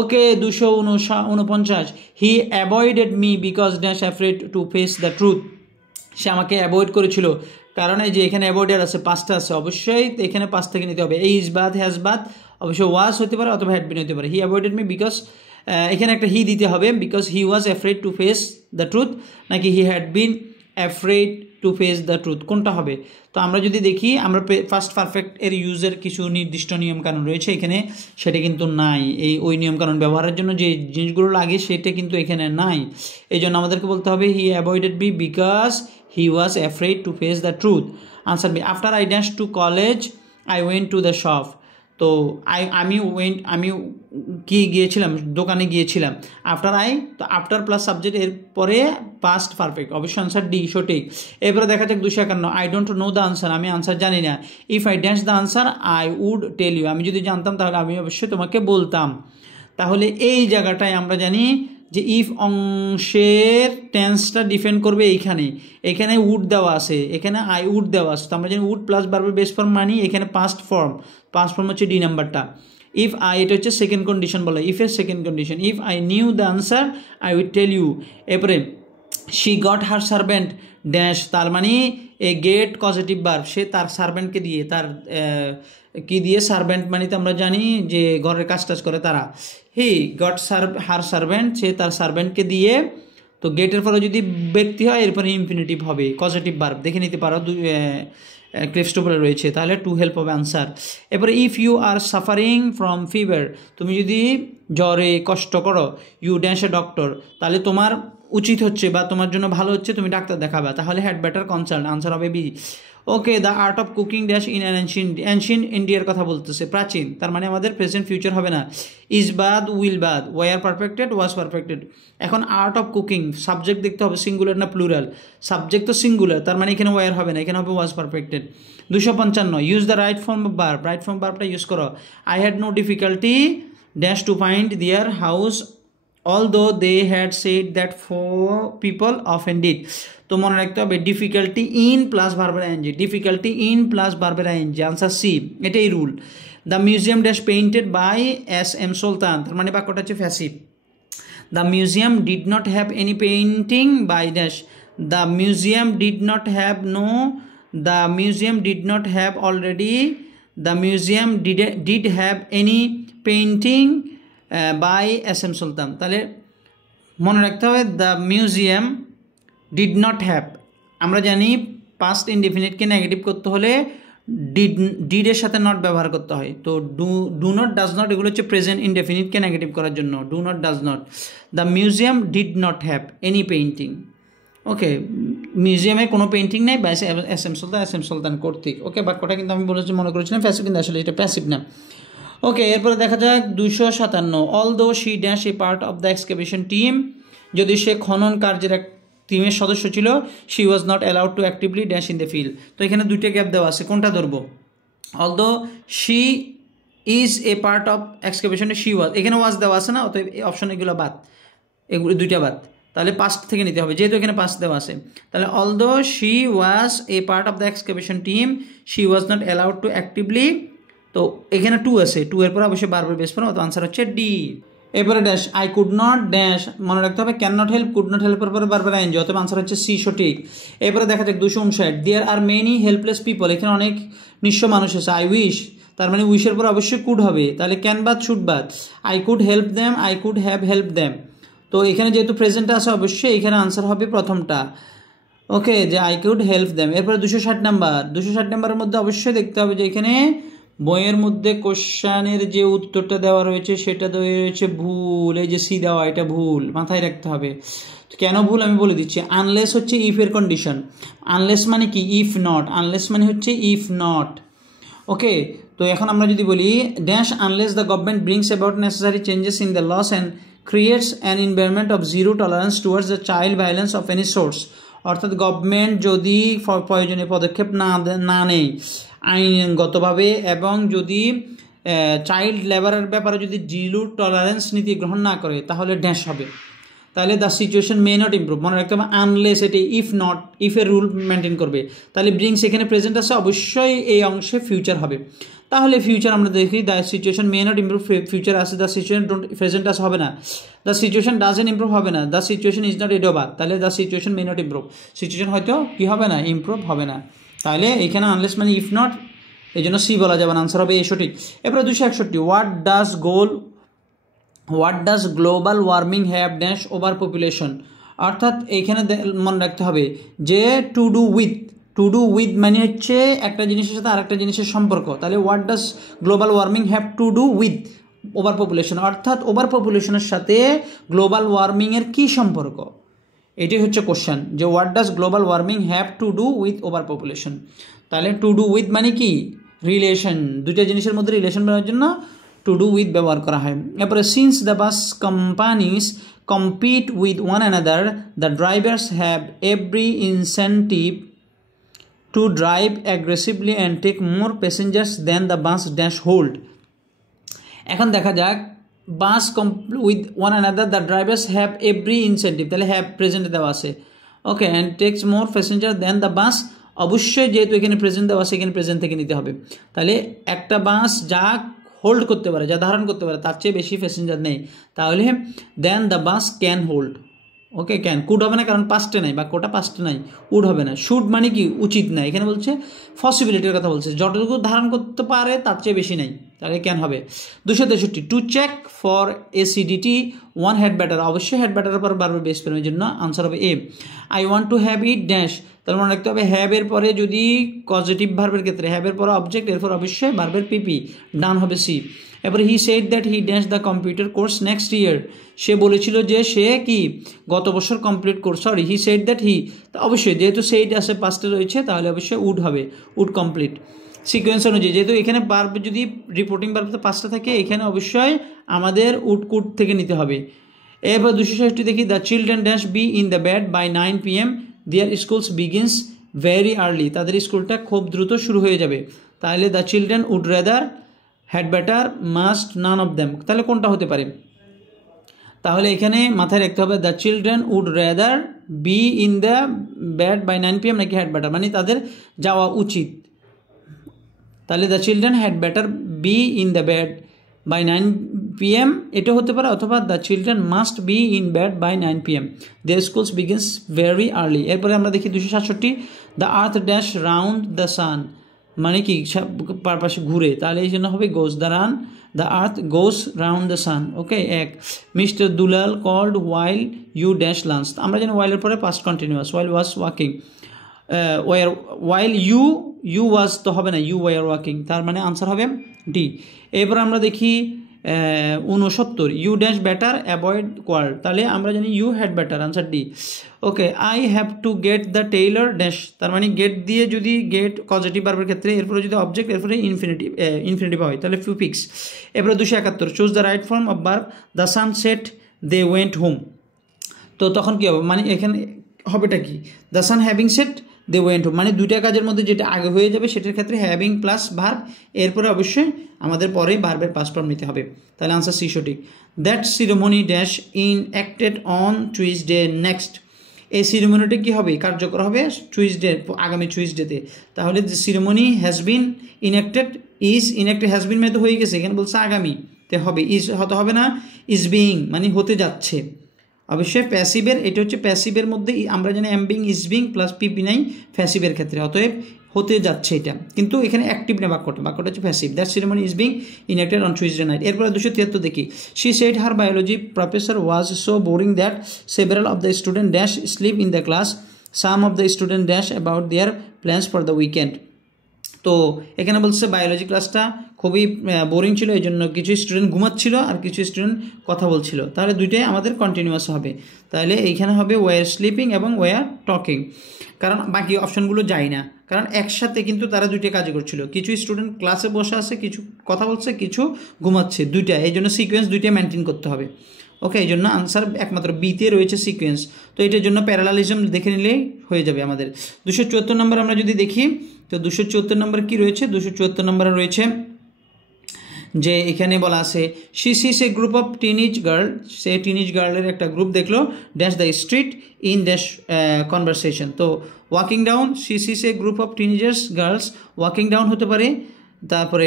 Okay, 249, he avoided me because dash afraid to face the truth. সে আমাকে অ্যাভয়েড করেছিল, কারণ এই যে এখানে অ্যাভয়েডেড আছে, পাঁচটা আছে, অবশ্যই এখানে পাঁচ থেকে নিতে হবে। ইজ বাদ, হ্যাজ বাদ, অবশ্যই ওয়াজ হতে পারে অথবা হ্যাড বিন হতে পারে। হি অ্যাভয়েডেড মি বিকজ, এখানে একটা হি দিতে হবে, because he was afraid to face the truth, নাকি he had been afraid to face the truth, কোনটা হবে? তো আমরা যদি দেখি, আমরা ফার্স্ট পারফেক্ট এর ইউজের কিছু নির্দিষ্ট নিয়মকানুন রয়েছে এখানে, সেটা কিন্তু নাই। ওই নিয়মকানুন ব্যবহারের জন্য যে জিনিসগুলো লাগে সেটা কিন্তু এখানে নাই। এই জন্য আমাদেরকে বলতে হবে he avoided me because he was afraid to face the truth. Answer B, after I dash to college I went to the shop. তো আমি কি গিয়েছিলাম, দোকানে গিয়েছিলাম। আফটার আই, তো আফটার প্লাস সাবজেক্ট, এর পরে পাস্ট পারফেক্ট, অবশ্যই আনসার ডি সঠিক। এরপরে দেখা যাক 251, I don't know the answer, আমি আনসার জানি না। If I dash the answer I would tell you, আমি যদি জানতাম তাহলে আমি অবশ্যই তোমাকে বলতাম। তাহলে এই জায়গাটায় আমরা জানি যে ইফ অংশের টেন্সটা ডিফেন্ড করবে এখানে উড দেওয়া আছে, এখানে আই উড দেওয়া আছে। তো আমরা জানি উড প্লাস ভার্বের বেস ফর্ম মানি এখানে পাস্ট ফর্ম হচ্ছে ডি নাম্বারটা। ইফ আই, এটা হচ্ছে সেকেন্ড কন্ডিশন বলে, ইফ এর second condition. If I knew the answer I will tell you. এরপরে she got her servant dash, তার মানে এ গেট পজিটিভ ভার্ব, সে তার সার্ভেন্টকে দিয়ে, তার কি দিয়ে, সার্ভেন্ট মানে তো আমরা জানি যে ঘরের কাজ টাজ করে তারা। হি গট হার সার্ভেন্ট, সে তার সার্ভেন্টকে দিয়ে। তো গেটের পরে যদি ব্যক্তি হয় এরপরে ইনফিনিটিভ হবে, পজিটিভ ভার্ব, দেখে নিতে পারো ক্লিপস্টোপলে রয়েছে, তাহলে টু হেল্প হবে আনসার। এরপরে if you are suffering from fever, তুমি যদি জ্বরে কষ্ট করো, ইউ ড্যাশ এ ডক্টর, তাহলে তোমার উচিত হচ্ছে বা তোমার জন্য ভালো হচ্ছে তুমি ডাক্তার দেখাবে, তাহলে হ্যাড বেটার কনসাল্ট, আনসার হবে B. Okay, the art of cooking dash in ancient ইন্ডিয়ার কথা বলতেছে, প্রাচীন, তার মানে আমাদের প্রেজেন্ট ফিউচার হবে না। ইজ বাদ, উইল বাদ, ওয়ার পারফেক্টেড, ওয়াজ পারফেক্টেড। এখন আর্ট অফ কুকিং, সাবজেক্ট দেখতে হবে সিঙ্গুলার না প্লুরাল, সাবজেক্ট তো সিঙ্গুলার, তার মানে এখানে ওয়ার হবে না, এখানে হবে was perfected. 255, use the right form of verb, right form ভার্বটা ইউজ করো। I had no difficulty dash to find their house although they had said that 4 people often did। তো মনে রাখতে হবে ডিফিকাল্টি ইন প্লাস ভার্বের I N G, difficulty in plus ভার্বের I N G, answer C, এটাই rule. The museum dash painted by S M Sultan, তার মানে বাক্যটা হচ্ছে passive. The museum did not have any painting by dash, the museum did not have no, the museum did not have already, the museum did have any painting by S M Sultan. তাহলে মনে রাখতে হবে the museum did not have, আমরা জানি past ইনডেফিনিটকে negative করতে হলে ডিডের সাথে not ব্যবহার করতে হয়। তো ডু নট, ডাজ নট, এগুলো হচ্ছে প্রেজেন্ট ইনডেফিনিটকে নেগেটিভ করার জন্য, do not, does not. The museum did not have any painting, okay, মিউজিয়ামে কোনো পেইন্টিং নেই বা এস এম সুলতান কর্তৃক। ওকে, বাক্যটা কিন্তু আমি মনে করেছিলাম প্যাসিভ, কিন্তু আসলে এটা প্যাসিভ না। ওকে, এরপরে দেখা যাক 257, although she dash a part of the excavation team, যদি সে খনন কার্যের এক টিমের সদস্য ছিল, she was not allowed to actively dash in the field. তো এখানে দুইটা গ্যাপ দেওয়া আছে, কোনটা ধরবো? Although she is a part of এক্সকাভেশনে শি ওয়াজ, এখানে ওয়াজ দেওয়া আছে না, অতএব এই অপশন এগুলো বাদ, এগুলো দুইটা বাদ, তাহলে পাস্ট থেকে নিতে হবে, যেহেতু এখানে পাস্ট দেওয়া আছে। তাহলে although she was a part of the excavation team she was not allowed to actively, তো এখানে টু আছে, টু এর পর অবশ্যই বারবার বেস ফর্ম, তো আনসার হচ্ছে ডি। এরপরে dash I could not dash, মনে রাখতে হবে can not help, could not হেল্পের পরে বারবার আইএনজি, অতএব আনসার হচ্ছে সি সঠিক। এরপরে দেখা যাক 259, দেয়ার আর মেনি হেল্পলেস পিপল, এখানে অনেক নিঃস্ব মানুষ আছে। আই উইশ, তার মানে উইশের পর অবশ্যই কুড হবে, তাহলে ক্যান বাদ, শুড বাদ। I could help them, I could have help them, তো এখানে যেহেতু প্রেজেন্ট আছে অবশ্যই এখানে আনসার হবে প্রথমটা। ওকে, যে আই কুড হেল্প দ্যাম। এরপরে 260 নাম্বারের মধ্যে অবশ্যই দেখতে হবে যে এখানে বইয়ের মধ্যে কোশ্চানের যে উত্তরটা দেওয়া রয়েছে সেটা রয়েছে ভুল, এই যে সি দেওয়া এটা ভুল, মাথায় রাখতে হবে। কেন ভুল আমি বলে দিচ্ছি। আনলেস হচ্ছে ইফ এর কন্ডিশন, আনলেস মানে কি ইফ নট, আনলেস মানে হচ্ছে ইফ নট। ওকে, তো এখন আমরা যদি বলি dash unless the government brings about necessary changes in the laws and creates an environment of zero tolerance towards the child violence of any source, অর্থাৎ গভর্নমেন্ট যদি প্রয়োজনীয় পদক্ষেপ না নেয় আইনগতভাবে এবং যদি চাইল্ড লেবারের ব্যাপারে যদি জিরো টলারেন্স নীতি গ্রহণ না করে তাহলে ড্যাশ হবে। তাহলে the situation may not improve, মনে রাখতে হবে আনলেস এটি ইফ নট, ইফের রুল মেনটেন করবে। তাহলে ব্রিংস এখানে প্রেজেন্ট আছে, অবশ্যই এই অংশে ফিউচার হবে। তাহলে ফিউচার আমরা দেখি the situation may not improve, future আছে, দ্য সিচুয়েশন প্রেজেন্ট আছে হবে না, দ্য সিচুয়েশন ডাজেন্ট ইমপ্রুভ হবে না, the situation is not at over, তাহলে the situation may not improve, situation হয়তো কি হবে না, ইমপ্রুভ হবে না। তাহলে এখানে আনলেস মানে ইফ নট, এই জন্য সি বলা যাবে না, আনসার হবে এ সঠিক। এরপরে 261, what does global warming have dash over population, অর্থাৎ এইখানে মনে রাখতে হবে যে টু ডু উইথ মানে হচ্ছে একটা জিনিসের সাথে আরেকটা জিনিসের সম্পর্ক। তাহলে what does global warming have to do with over population, অর্থাৎ ওভার পপুলেশনের সাথে গ্লোবাল ওয়ার্মিংয়ের কী সম্পর্ক, এটাই হচ্ছে কোশ্চেন, যে what does global warming have to do with over population. তাহলে টু ডু উইথ মানে কি, রিলেশন, দুইটা জিনিসের মধ্যে রিলেশন বানানোর জন্য টু ডু উইথ ব্যবহার করা হয়। এরপরে since the bus companies compete with one another, the drivers have every incentive to drive aggressively and take more passengers than the bus dash hold. এখন দেখা যাক, বাস with one another the drivers have every incentive, তাহলে have present দেওয়া আছে, ওকে, and takes more passenger than the bus, অবশ্যই যেহেতু এখানে present দেওয়া আছে এখানে প্রেজেন্ট থেকে নিতে হবে। তাহলে একটা বাস যা হোল্ড করতে পারে, যা ধারণ করতে পারে, তার চেয়ে বেশি প্যাসেঞ্জার নেই, তাহলে then the bus can hold, okay, can, could হবে না কারণ পাস্টে নাই, বাক্যটা পাস্টে নাই, উড হবে না, শুড মানে কি উচিত না, এখানে বলছে পসিবিলিটির কথা বলছে, যতটুকু ধারণ করতে পারে তার চেয়ে বেশি নাই, তাহলে ক্যান হবে। 263, to check for acidity one had better, অবশ্যই হ্যাড ব্যাটারের পর বারবার বেস পেনের জন্য আনসার হবে A. I want to have it dash, তাহলে মনে রাখতে হবে হ্যাবের পরে যদি পজিটিভ ভার্বের ক্ষেত্রে হ্যাবের পরে অবজেক্ট, এরপর অবশ্যই ভার্বের পিপি, ডান হবে সি। এরপরে he said that he dash the computer course next year, সে বলেছিল যে সে কি গত বছর complete course, sorry he said that he, অবশ্যই যেহেতু সেইড আছে পাস্টে রয়েছে তাহলে অবশ্যই উড হবে, উড কমপ্লিট। সিকোয়েন্স অনুযায়ী যেহেতু এখানে ভার্ব যদি রিপোর্টিং ভার্ব তো পাঁচটা থাকে, এখানে অবশ্যই আমাদের উড কুড থেকে নিতে হবে। এরপর 260 দেখি, the children dash be in the bed by 9 PM, their schools begins very early, তাদের স্কুলটা খুব দ্রুত শুরু হয়ে যাবে। তাহলে the children would rather, had better, must, none of them, তাহলে কোনটা হতে পারে? তাহলে এখানে মাথায় রাখতে হবে the children would rather be in the bed by 9 PM নাকি হ্যাড বেটার, মানে তাদের যাওয়া উচিত। তাহলে the children had better B in the bed by 9 PM এটা হতে পারে, অথবা the children must be in bed by 9 PM, their schools begins very early. এরপরে আমরা দেখি 267, the earth dash round the sun, মানে কি পারপাশে ঘুরে, তাহলে এই জন্য হবে goes, the earth goes round the sun, okay. এক, mister Dulal called while you dash lunch, আমরা জানি ওয়াইলের পরে past continuous, while was walking, while you ওয়াজ তো হবে না, ইউ ওয়ার ওয়াকিং, তার মানে আনসার হবে ডি। এরপর আমরা দেখি 69, you dash better avoid quarrel, তাহলে আমরা জানি you had better, answer D, okay. I have to get the tailor dash, তার মানে গেট দিয়ে যদি গেট পজিটিভ ভার্বের ক্ষেত্রে, এরপরে যদি অবজেক্ট, এরপরে ইনফিনিটিভ হয় তাহলে ফিক্স। এরপরে 271, choose the right form of verb, the sun set they went home, তো তখন কী হবে, মানে এখানে হবেটা কি, the sun having set they went home, মানে দুইটা কাজের মধ্যে যেটা আগে হয়ে যাবে সেটার ক্ষেত্রে হ্যাভিং প্লাস ভার্ব, এরপরে অবশ্যই আমাদের পরে ভার্বের পাস্ট ফর্ম নিতে হবে, তাহলে আনসার সি সঠিক। That ceremony dash in acted on Tuesday next, এই সিরিমনিটা কী হবে, কার্যকর হবে টুইসডে, আগামী টুইসডেতে, তাহলে যে ceremony has been ইনঅ্যাক্টেড, is ইনঅ্যাক্টেড, has been মানে তো হয়ে গেছে, এখানে বলছে আগামীতে হবে, ইজ হতে হবে না, ইজ বিইং মানে হতে যাচ্ছে, অবশ্যই প্যাসিভের, এটা হচ্ছে প্যাসিভের মধ্যে আমরা জানি am being is being plus PP নাই প্যাসিভের ক্ষেত্রে, অতএব হতে যাচ্ছে এটা, কিন্তু এখানে অ্যাক্টিভ না, বাক্যটা হচ্ছে passive. That ceremony is being enacted on Tuesday night. এরপরে 273 দেখি, she said her biology professor was so boring that several of the student dash sleep in the class, some of the student dash about their plans for the weekend. তো এখানে বলছে biology ক্লাসটা খুবই boring ছিল, এই জন্য কিছু student ঘুমাচ্ছিল আর কিছু স্টুডেন্ট কথা বলছিল, তাহলে দুইটাই আমাদের কন্টিনিউয়াস হবে, তাহলে এইখানে হবে ওয়ার স্লিপিং এবং ওয়ার টকিং, কারণ বাকি অপশানগুলো যায় না, কারণ একসাথে কিন্তু তারা দুইটা কাজ করছিল, কিছু স্টুডেন্ট ক্লাসে বসে আছে, কিছু কথা বলছে, কিছু ঘুমাচ্ছে, দুইটা, এই জন্য সিকোয়েন্স দুইটা মেনটেন করতে হবে, ওকে। এই জন্য আনসার একমাত্র বিতে রয়েছে সিকোয়েন্স, তো এটার জন্য প্যারালালিজম দেখে নিলেই হয়ে যাবে আমাদের। 274 নম্বর আমরা যদি দেখি, তো 274 নম্বর কী রয়েছে, 274 নম্বরে রয়েছে যে এখানে বলা আছে she sees a group of teenage girl, সে টিনেজ গার্লের একটা গ্রুপ দেখলো dash the street in dash conversation. তো walking down she sees a group of teenagers girls, walking down হতে পারে, তারপরে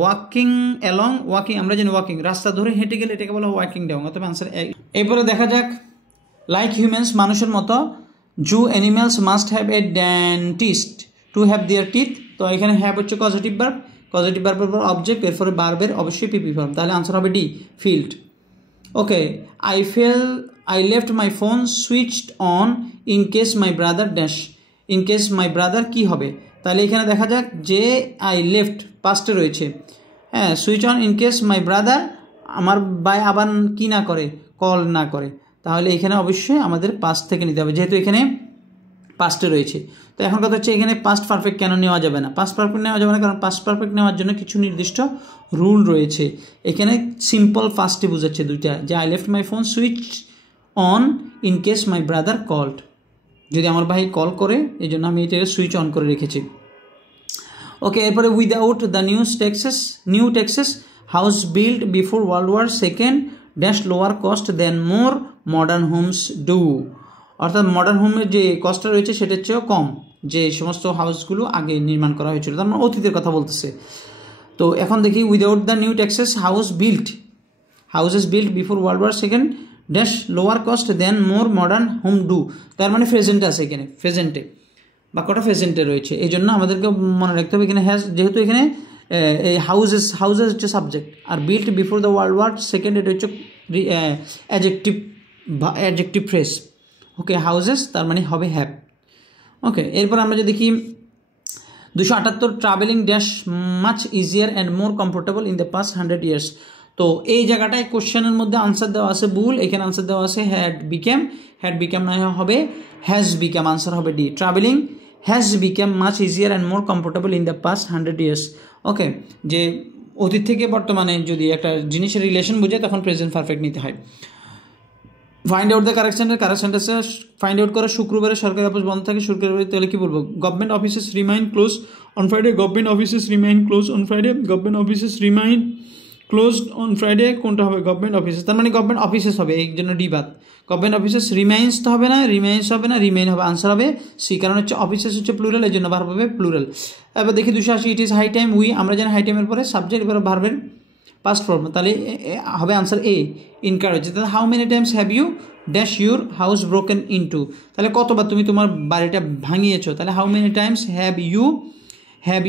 ওয়াকিং অ্যালং, ওয়াকিং আমরা জানি ওয়াকিং রাস্তা ধরে হেঁটে গেলে এটাকে বলা ওয়াকিং ডাউন, অথবা আনসার। এরপরে দেখা যাক লাইক হিউম্যানস মানুষের মতো zoo animals must have a dentist to have their teeth. তো এখানে হ্যাভ হচ্ছে পজিটিভ ভার্ব, পজিটিভ ভার্বের পর অবজেক্ট, এরপরে ভার্বের অবশ্যই পিপি ফর্ম, তাহলে আনসার হবে D filled. Okay, I left my phone switched on in case my brother dash, in case my brother কী হবে, তাহলে এখানে দেখা যাক যে আই লেফট পাস্টে রয়েছে, হ্যাঁ switch on in case my brother আমার ভাই আবার কি না করে, কল না করে, তাহলে এখানে অবশ্যই আমাদের পাস্ট থেকে নিতে হবে যেহেতু এখানে পাস্টে রয়েছে। তো এখন কথা হচ্ছে এখানে পাস্ট পারফেক্ট কেন নেওয়া যাবে না, পাস্ট পারফেক্ট নেওয়া যাবে না কারণ পাস্ট পারফেক্ট নেওয়ার জন্য কিছু নির্দিষ্ট রুল রয়েছে। এখানে সিম্পল ফাস্টে বোঝাচ্ছে দুইটা, যে I left my phone switch on in case my brother called, যদি আমার ভাই কল করে এই জন্য আমি এটা সুইচ অন করে রেখেছি। ওকে, এরপরে without the new taxes house build before world war second dash lower cost then more modern homes do, অর্থাৎ মডার্ন হোমের যে কস্টটা রয়েছে সেটার চেয়েও কম যে সমস্ত হাউসগুলো আগে নির্মাণ করা হয়েছিল, তার মানে অতীতের কথা বলতেছে। তো এখন দেখি without the new Texas houses build before world war second dash lower cost then more modern home do, তার মানে প্রেজেন্টে আছে, এখানে প্রেজেন্টে বাক্যটা প্রেজেন্টে রয়েছে, এই জন্য আমাদেরকে মনে রাখতে হবে এখানে হ্যাজ, যেহেতু এখানে এই হাউসেস হচ্ছে সাবজেক্ট আর built before the world war second এটা হচ্ছে অ্যাডজেক্টিভ ফ্রেজ। ওকে, হাউসেস তার মানে হবে হ্যাভ। ওকে, এরপর আমরা যদি দেখি 278 travelling dash much easier and more comfortable in the past 100 years। তো এই জায়গাটায় কোশ্চেনের মধ্যে আনসার দেওয়া আছে ভুল, এখানে আনসার দেওয়া আছে হ্যাড বিকেম না হবে হ্যাজ বিকেম, আনসার হবে D travelling has became much easier and more comfortable in the past 100 years। ওকে, যে অতীত থেকে বর্তমানে যদি একটা জিনিসের রিলেশন বোঝায় তখন প্রেজেন্ট পারফেক্ট নিতে হয়। Find out the correct sentence find out করে শুক্রবারে সরকারি অফিস বন্ধ থাকে, শুক্রবারে তাহলে কি বলবো, government offices remain close on Friday, government offices remain close on Friday, government offices remain closed on Friday, কোনটা হবে গভর্নমেন্ট অফিসেস, তার মানে গভর্নমেন্ট অফিসেস হবে, এই জন্য ডি বাদ, গভর্নমেন্ট অফিসেস রিমাইন্স তো হবে না, রিমেইন হবে, আনসার হবে সি, কারণ হচ্ছে অফিসেস হচ্ছে প্লুরাল, এই জন্য ভার্ব হবে প্লুরাল। এবার দেখি 280 ইট ইজ হাই টাইম আমরা জানি হাই টাইমের পরে সাবজেক্ট, এবার ভার্বের পাস্ট ফর্ম, তাহলে হবে আনসার এ ইনকারেজ। তাহলে how many times have you dash your house broken into, তাহলে কতবার তুমি তোমার বাড়িটা ভাঙিয়েছো, তাহলে how many times have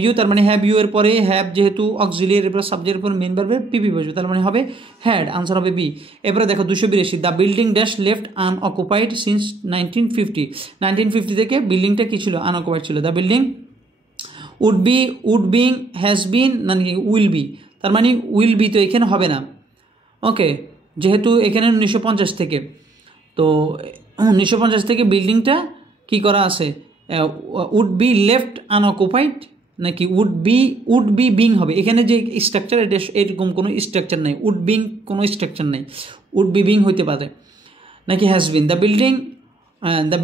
you তার মানে হ্যাভ ইউ এর পরে হ্যাভ যেহেতু অক্সিলিয়ারি এর পরে সাবজেক্টের পরে মেন ভার্বের পিপি বসবে, তার মানে হবে হ্যাড, আনসার হবে বি। এবারে দেখো 282 the building dash left unoccupied since 1950 থেকে বিল্ডিংটা কি ছিল, আনঅকুপাইড ছিল। The building would being has been নাকি উইল বি, তার মানে উইল বি তো এখানে হবে না। ওকে, যেহেতু এখানে 1950 থেকে, তো 1950 থেকে বিল্ডিংটা কি করা আছে, উড বি লেফট আনঅকুপাইড নাকি উড বি বিং হবে, এখানে যে স্ট্রাকচার এটা এরকম কোনো স্ট্রাকচার নেই, উড বিং কোনো স্ট্রাকচার নেই, উড বি বিং হইতে পারে নাকি has been. The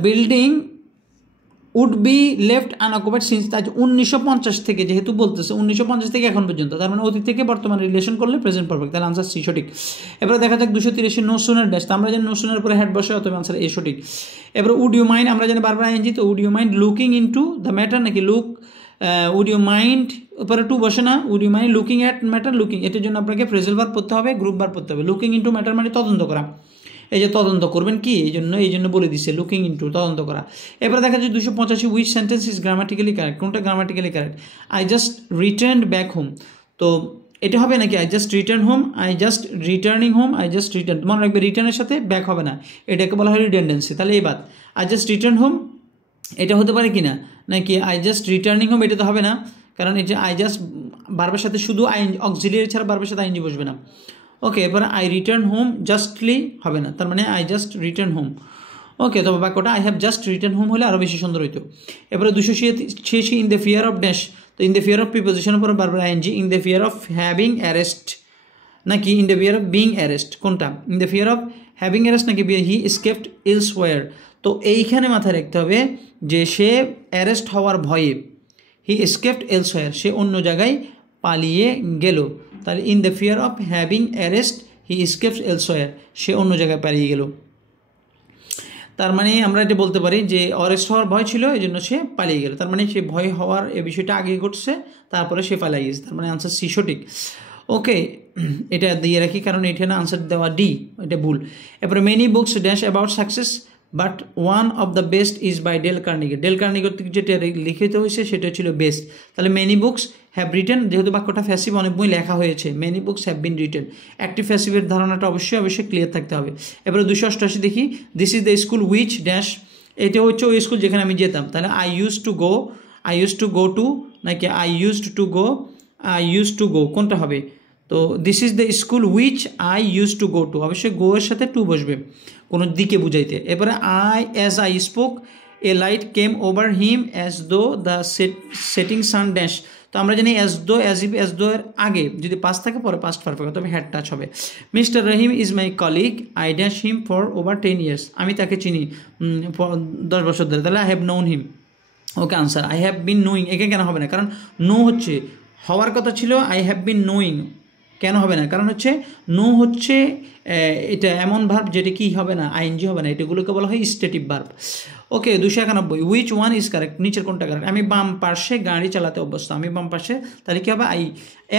building would be left unoccupied since, তাই 1950 থেকে যেহেতু বলতেছে 1950 থেকে এখন পর্যন্ত, তার মানে অতীত থেকে বর্তমান রিলেশন করলে প্রেজেন্ট পারফেক্ট, তাহলে আনসার সি সঠিক। এবারে দেখা যাক 283 নো সুনার ড্যাশ, আমরা জানি নো সুনার পরে হ্যাড বসে, অথবা আনসার এ সঠিক। এবারে উড ইউ মাইন্ড আমরা জানি বারবার আইএনজি, তো would you mind looking into the matter নাকি লুক, উড ইউ মাইন্ড উপরে টু বসে না, would you mind looking at matter looking, এটার জন্য আপনাকে ফ্রেজাল ভার্ব পড়তে হবে, গ্রুপ ভার্ব পড়তে হবে। লুকিং ইনটু ম্যাটার মানে তদন্ত করা, এই যে তদন্ত করবেন কি, এই জন্য বলে দিচ্ছে লুকিং ইনটু তদন্ত করা। এবারে দেখা যায় 285 which sentence is grammatically correct, কোনটা grammatically correct, I just return back home, তো এটা হবে নাকি I just return home, I just returning home, I just return, মনে রাখবে রিটার্নের সাথে ব্যাক হবে না, এটাকে বলা হয় রিডেন্ডেন্সি, তাহলে এই বাদ আই জাস্ট রিটার্ন হোম এটা হতে পারে কি না, নাকি আই জাস্ট রিটার্নিং হোম এটা তো হবে না, কারণ এই যে আই জাস্ট ভার্বের সাথে শুধু অক্সিলিয়ারি ছাড়া ভার্বের সাথে আইএনজি বসবে না। ওকে, এরপরে আই রিটার্ন হোম জাস্টলি হবে না, তার মানে I just return home. Okay, তবে বাক্যটা I have just return home হলে আরও বেশি সুন্দর হইতো। এরপরে 286 in the fear of dash, তো ইন দ্য ফিয়ার অফ প্রিপোজিশনের পর বারবার ING, in the fear of having arrest নাকি in the fear of being arrest, কোনটা, in the fear of having arrest নাকি হি এসকেপড এলসওয়্যার, তো এইখানে মাথায় রাখতে হবে যে সে অ্যারেস্ট হওয়ার ভয়ে, হি এসকেপড এলসওয়্যার সে অন্য জায়গায় পালিয়ে গেল। তাহলে in the fear of having arrest he escapes elsewhere, সে অন্য জায়গায় পালিয়ে গেল। তার মানে আমরা এটা বলতে পারি যে অরেস্ট হওয়ার ভয় ছিল, এই জন্য সে পালিয়ে গেল। তার মানে সে ভয় হওয়ার এই বিষয়টা আগে ঘটছে, তারপরে সে পালিয়ে গেছে। তার মানে আনসার সি সঠিক। ওকে, এটা দিয়ে রাখি কারণ এখানে আনসার দেওয়া ডি, এটা ভুল। এরপরে many books dash about success but one of the best is by Dale Carnegie. Dale কার্নেগির থেকে যেটা লিখিত হয়েছে সেটা ছিল বেস্ট। তাহলে মেনি বুকস হ্যাভ রিটেন, যেহেতু বাক্যটা ফ্যাসিভ, অনেক বই লেখা হয়েছে, many books have been written. Active ফ্যাসিভের ধারণাটা অবশ্যই ক্লিয়ার থাকতে হবে। এবারে 288 দেখি, this is the school which dash, এটা হচ্ছে ওই স্কুল যেখানে আমি যেতাম। তাহলে I use to go to নাকি আই ইউজ টু গো, কোনটা হবে? তো this is the school which I use to go to, অবশ্যই গো এর সাথে টু বসবে কোনো দিকে বুঝাইতে। এবারে I spoke A light came over him as though the setting sun dash. তো আমরা জানি অ্যাজ দো, অ্যাজ দো এর আগে যদি পাস্ট থাকে পরে পাস্ট পারফেক্ট, তবে হ্যাড টাচ হবে। Mister Rahim is my colleague, I dash him for over 10 years, আমি তাকে চিনি 10 বছর ধরে। তাহলে I have known him. Okay, answer I have been knowing. একে কেন হবে না? কারণ নো হচ্ছে হওয়ার কথা ছিল, আই হ্যাভ বিন নোয়িং কেন হবে না? কারণ হচ্ছে নো হচ্ছে এটা এমন ভার্ব যেটা কি হবে না, আইএনজি হবে না, এটাগুলোকে বলা হয় stative verb. Okay, 291, which one is correct, নিচের কোনটা কারেক্ট? আমি বাম পাশে গাড়ি চালাতে অভ্যস্ত, আমি বাম পাশে, তাহলে কী হবে? I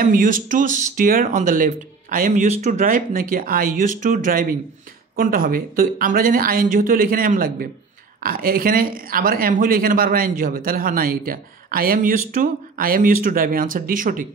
am use two stair on the left, I am use to drive নাকি আই ইউজ টু ড্রাইভিং, কোনটা হবে? তো আমরা জানি আইএনজি হতে হলে এখানে এম লাগবে, এখানে আবার এম হলে এখানে বারবার আইএনজি হবে, তাহলে হ্যাঁ না, এইটা I am use two driving, answer D সঠিক।